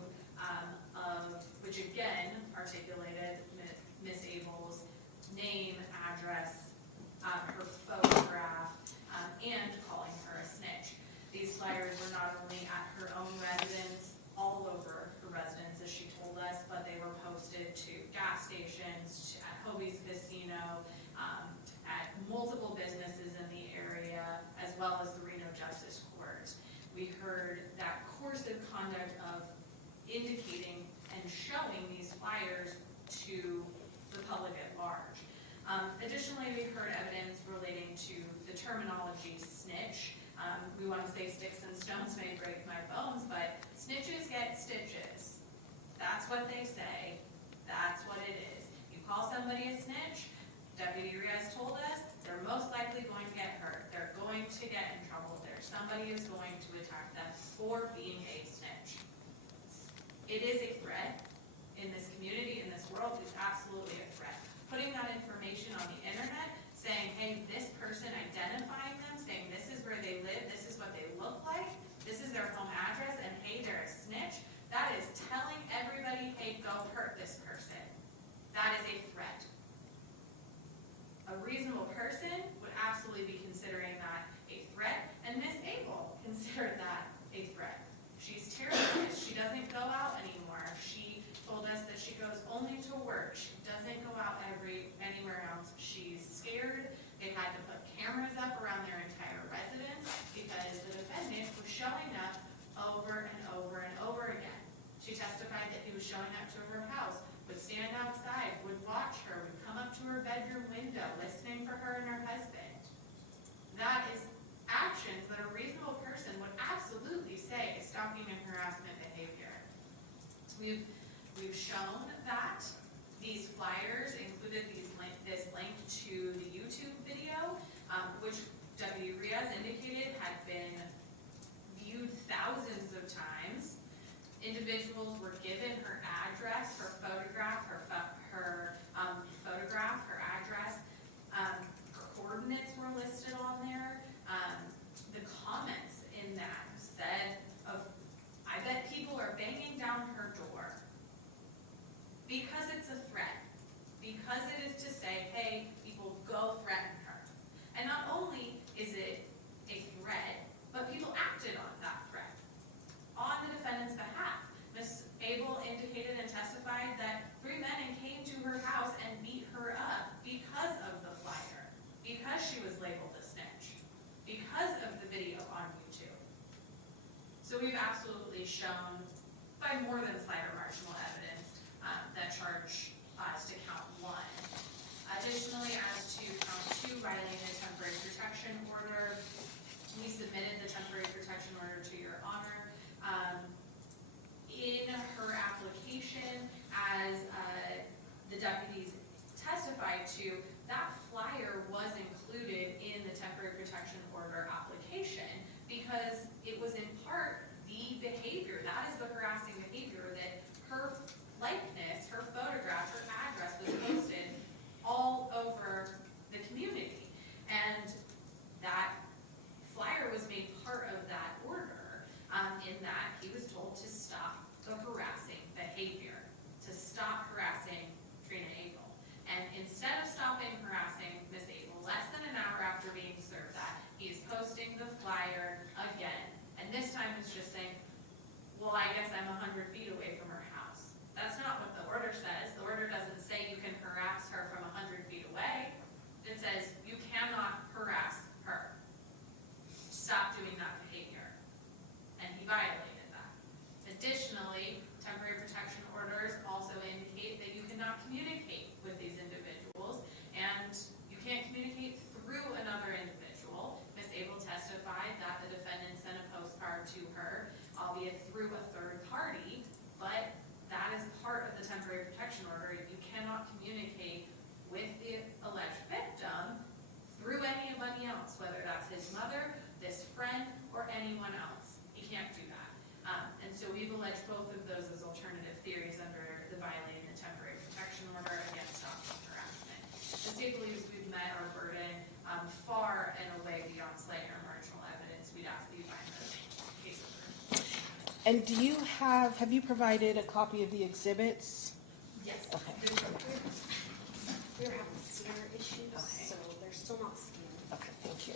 which again articulated Ms. Abell's name, address, her photograph, and calling her a snitch. These flyers were not only at her own residence, all over her residence, as she told us, but they were posted to gas stations, at Hobie's Casino, at multiple businesses in the area, as well as the Reno Justice Court. We heard that course of conduct of indicating and showing these flyers to the public at large. Additionally, we heard evidence relating to the terminology snitch. We want to say sticks and stones may break my bones, but snitches get stitches. That's what they say. That's what it is. You call somebody a snitch, Deputy Riaz told us, they're most likely going to get hurt. They're going to get in trouble. Somebody is going to attack them for being a snitch. It is a threat in this community, in this world. It's absolutely a threat. Putting that information on the internet, saying, hey, this person, identifying them, saying this is where they live, this is what they look like, this is their home address, and hey, they're a snitch, that is telling everybody, hey, go hurt this person. That is a threat. A reasonable person would absolutely be considering that a threat, and Ms. Abell considered that a threat. She's terrified. She doesn't go out anymore. She told us that she goes only to work. She doesn't go out anywhere else. She's scared. They had to put cameras up around their entire residence because the defendant was showing up over and over and over again. She testified that he was showing up to her house, would stand outside, would watch her, would come up to her bedroom window, listening for her and her husband. That is actions that a reasonable person would absolutely say is stalking and harassment behavior. We've shown that these flyers included this link to the YouTube video, which W. shown by more than slight or marginal evidence that charge us to count 1. Additionally, as to count 2, violating the temporary protection order, we submitted the temporary protection order to your honor. In her application, as the deputies testified to, that flyer was included in the temporary protection order application because it was in part the behavior, that is the harassing behavior, that her likeness, her photograph, her address was posted all over the community. And that flyer was made part of that order, in that he was told to stop the harassing behavior, to stop harassing Trina Abell. And instead of stopping harassing Miss Abell, less than an hour after being served that, he is posting the flyer again. And this time he's just saying, well, I guess I'm 100 feet away from her house. That's not what the order says. The order doesn't say you can harass her from 100 feet away. It says you cannot harass her. Stop doing that behavior. And he violated that. Additionally, temporary protection orders also indicate that you cannot communicate with these individuals, and you can't communicate through another individual. Miss Abell testified that the defendant sent a postcard to her, albeit through a third party, but that is part of the temporary protection order. You cannot communicate with the alleged victim through anybody else, whether that's his mother, this friend, or anyone else. You can't do that. And so we've alleged both of those as alternative theories under the violating the temporary protection order against stalking harassment. The state believes we've met our burden far and away beyond slight or marginal evidence. We'd ask that you find the case over. And have you provided a copy of the exhibits? Yes. Okay. We're having scanner issues, so they're still not scanned. Okay, thank you.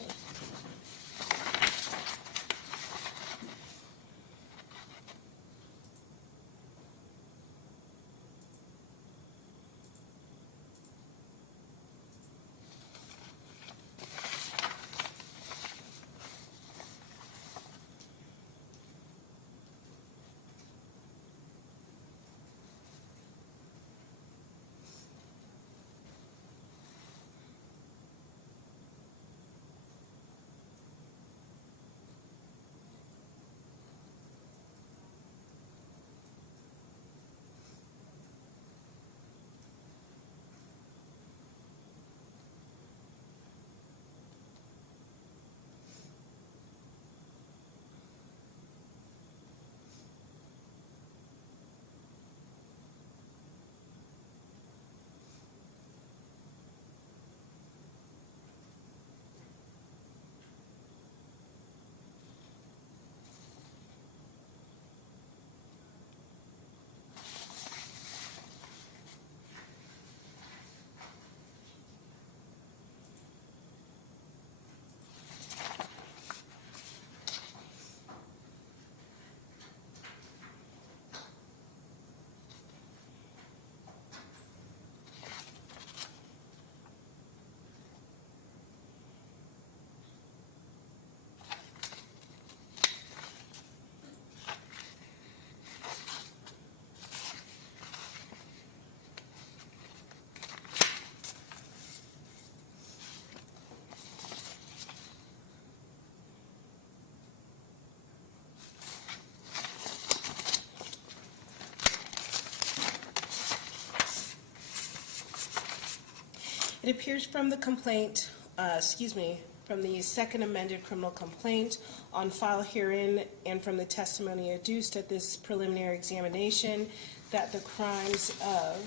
It appears from the complaint, from the second amended criminal complaint on file herein and from the testimony adduced at this preliminary examination that the crimes of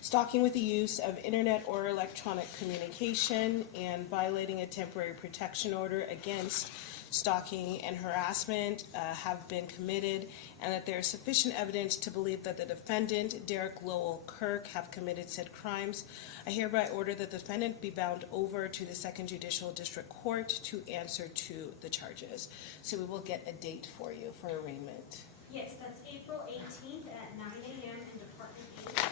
stalking with the use of internet or electronic communication and violating a temporary protection order against stalking and harassment have been committed, and that there is sufficient evidence to believe that the defendant, Derek Lowell Kirk, have committed said crimes. I hereby order that the defendant be bound over to the Second Judicial District Court to answer to the charges. So we will get a date for you for arraignment. Yes, that's April 18th at 9 a.m. in Department 8.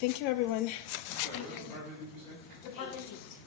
Thank you, everyone. What department did you say? Department 8.